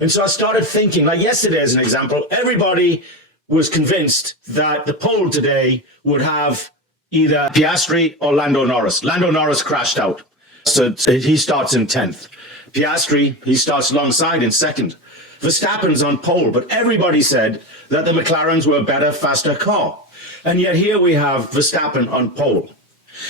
And so I started thinking, like yesterday as an example, everybody was convinced that the pole today would have either Piastri or Lando Norris. Lando Norris crashed out. So he starts in 10th. Piastri, he starts alongside in 2nd. Verstappen's on pole, but everybody said that the McLarens were a better, faster car. And yet here we have Verstappen on pole.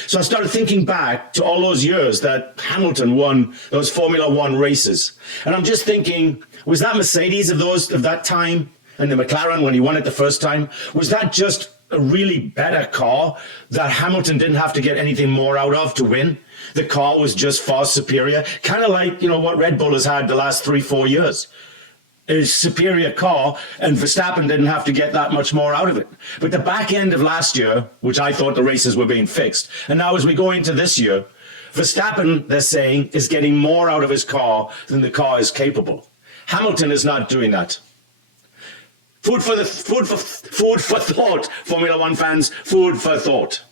So I started thinking back to all those years that Hamilton won those Formula One races. And I'm just thinking, was that Mercedes of that time and the McLaren when he won it the first time? Was that just a really better car that Hamilton didn't have to get anything more out of to win? The car was just far superior, kind of like, what Red Bull has had the last 3-4 years. A superior car, and Verstappen didn't have to get that much more out of it. But the back end of last year, which I thought the races were being fixed, and now as we go into this year, Verstappen, they're saying, is getting more out of his car than the car is capable. Hamilton is not doing that. Food for thought, Formula One fans, food for thought.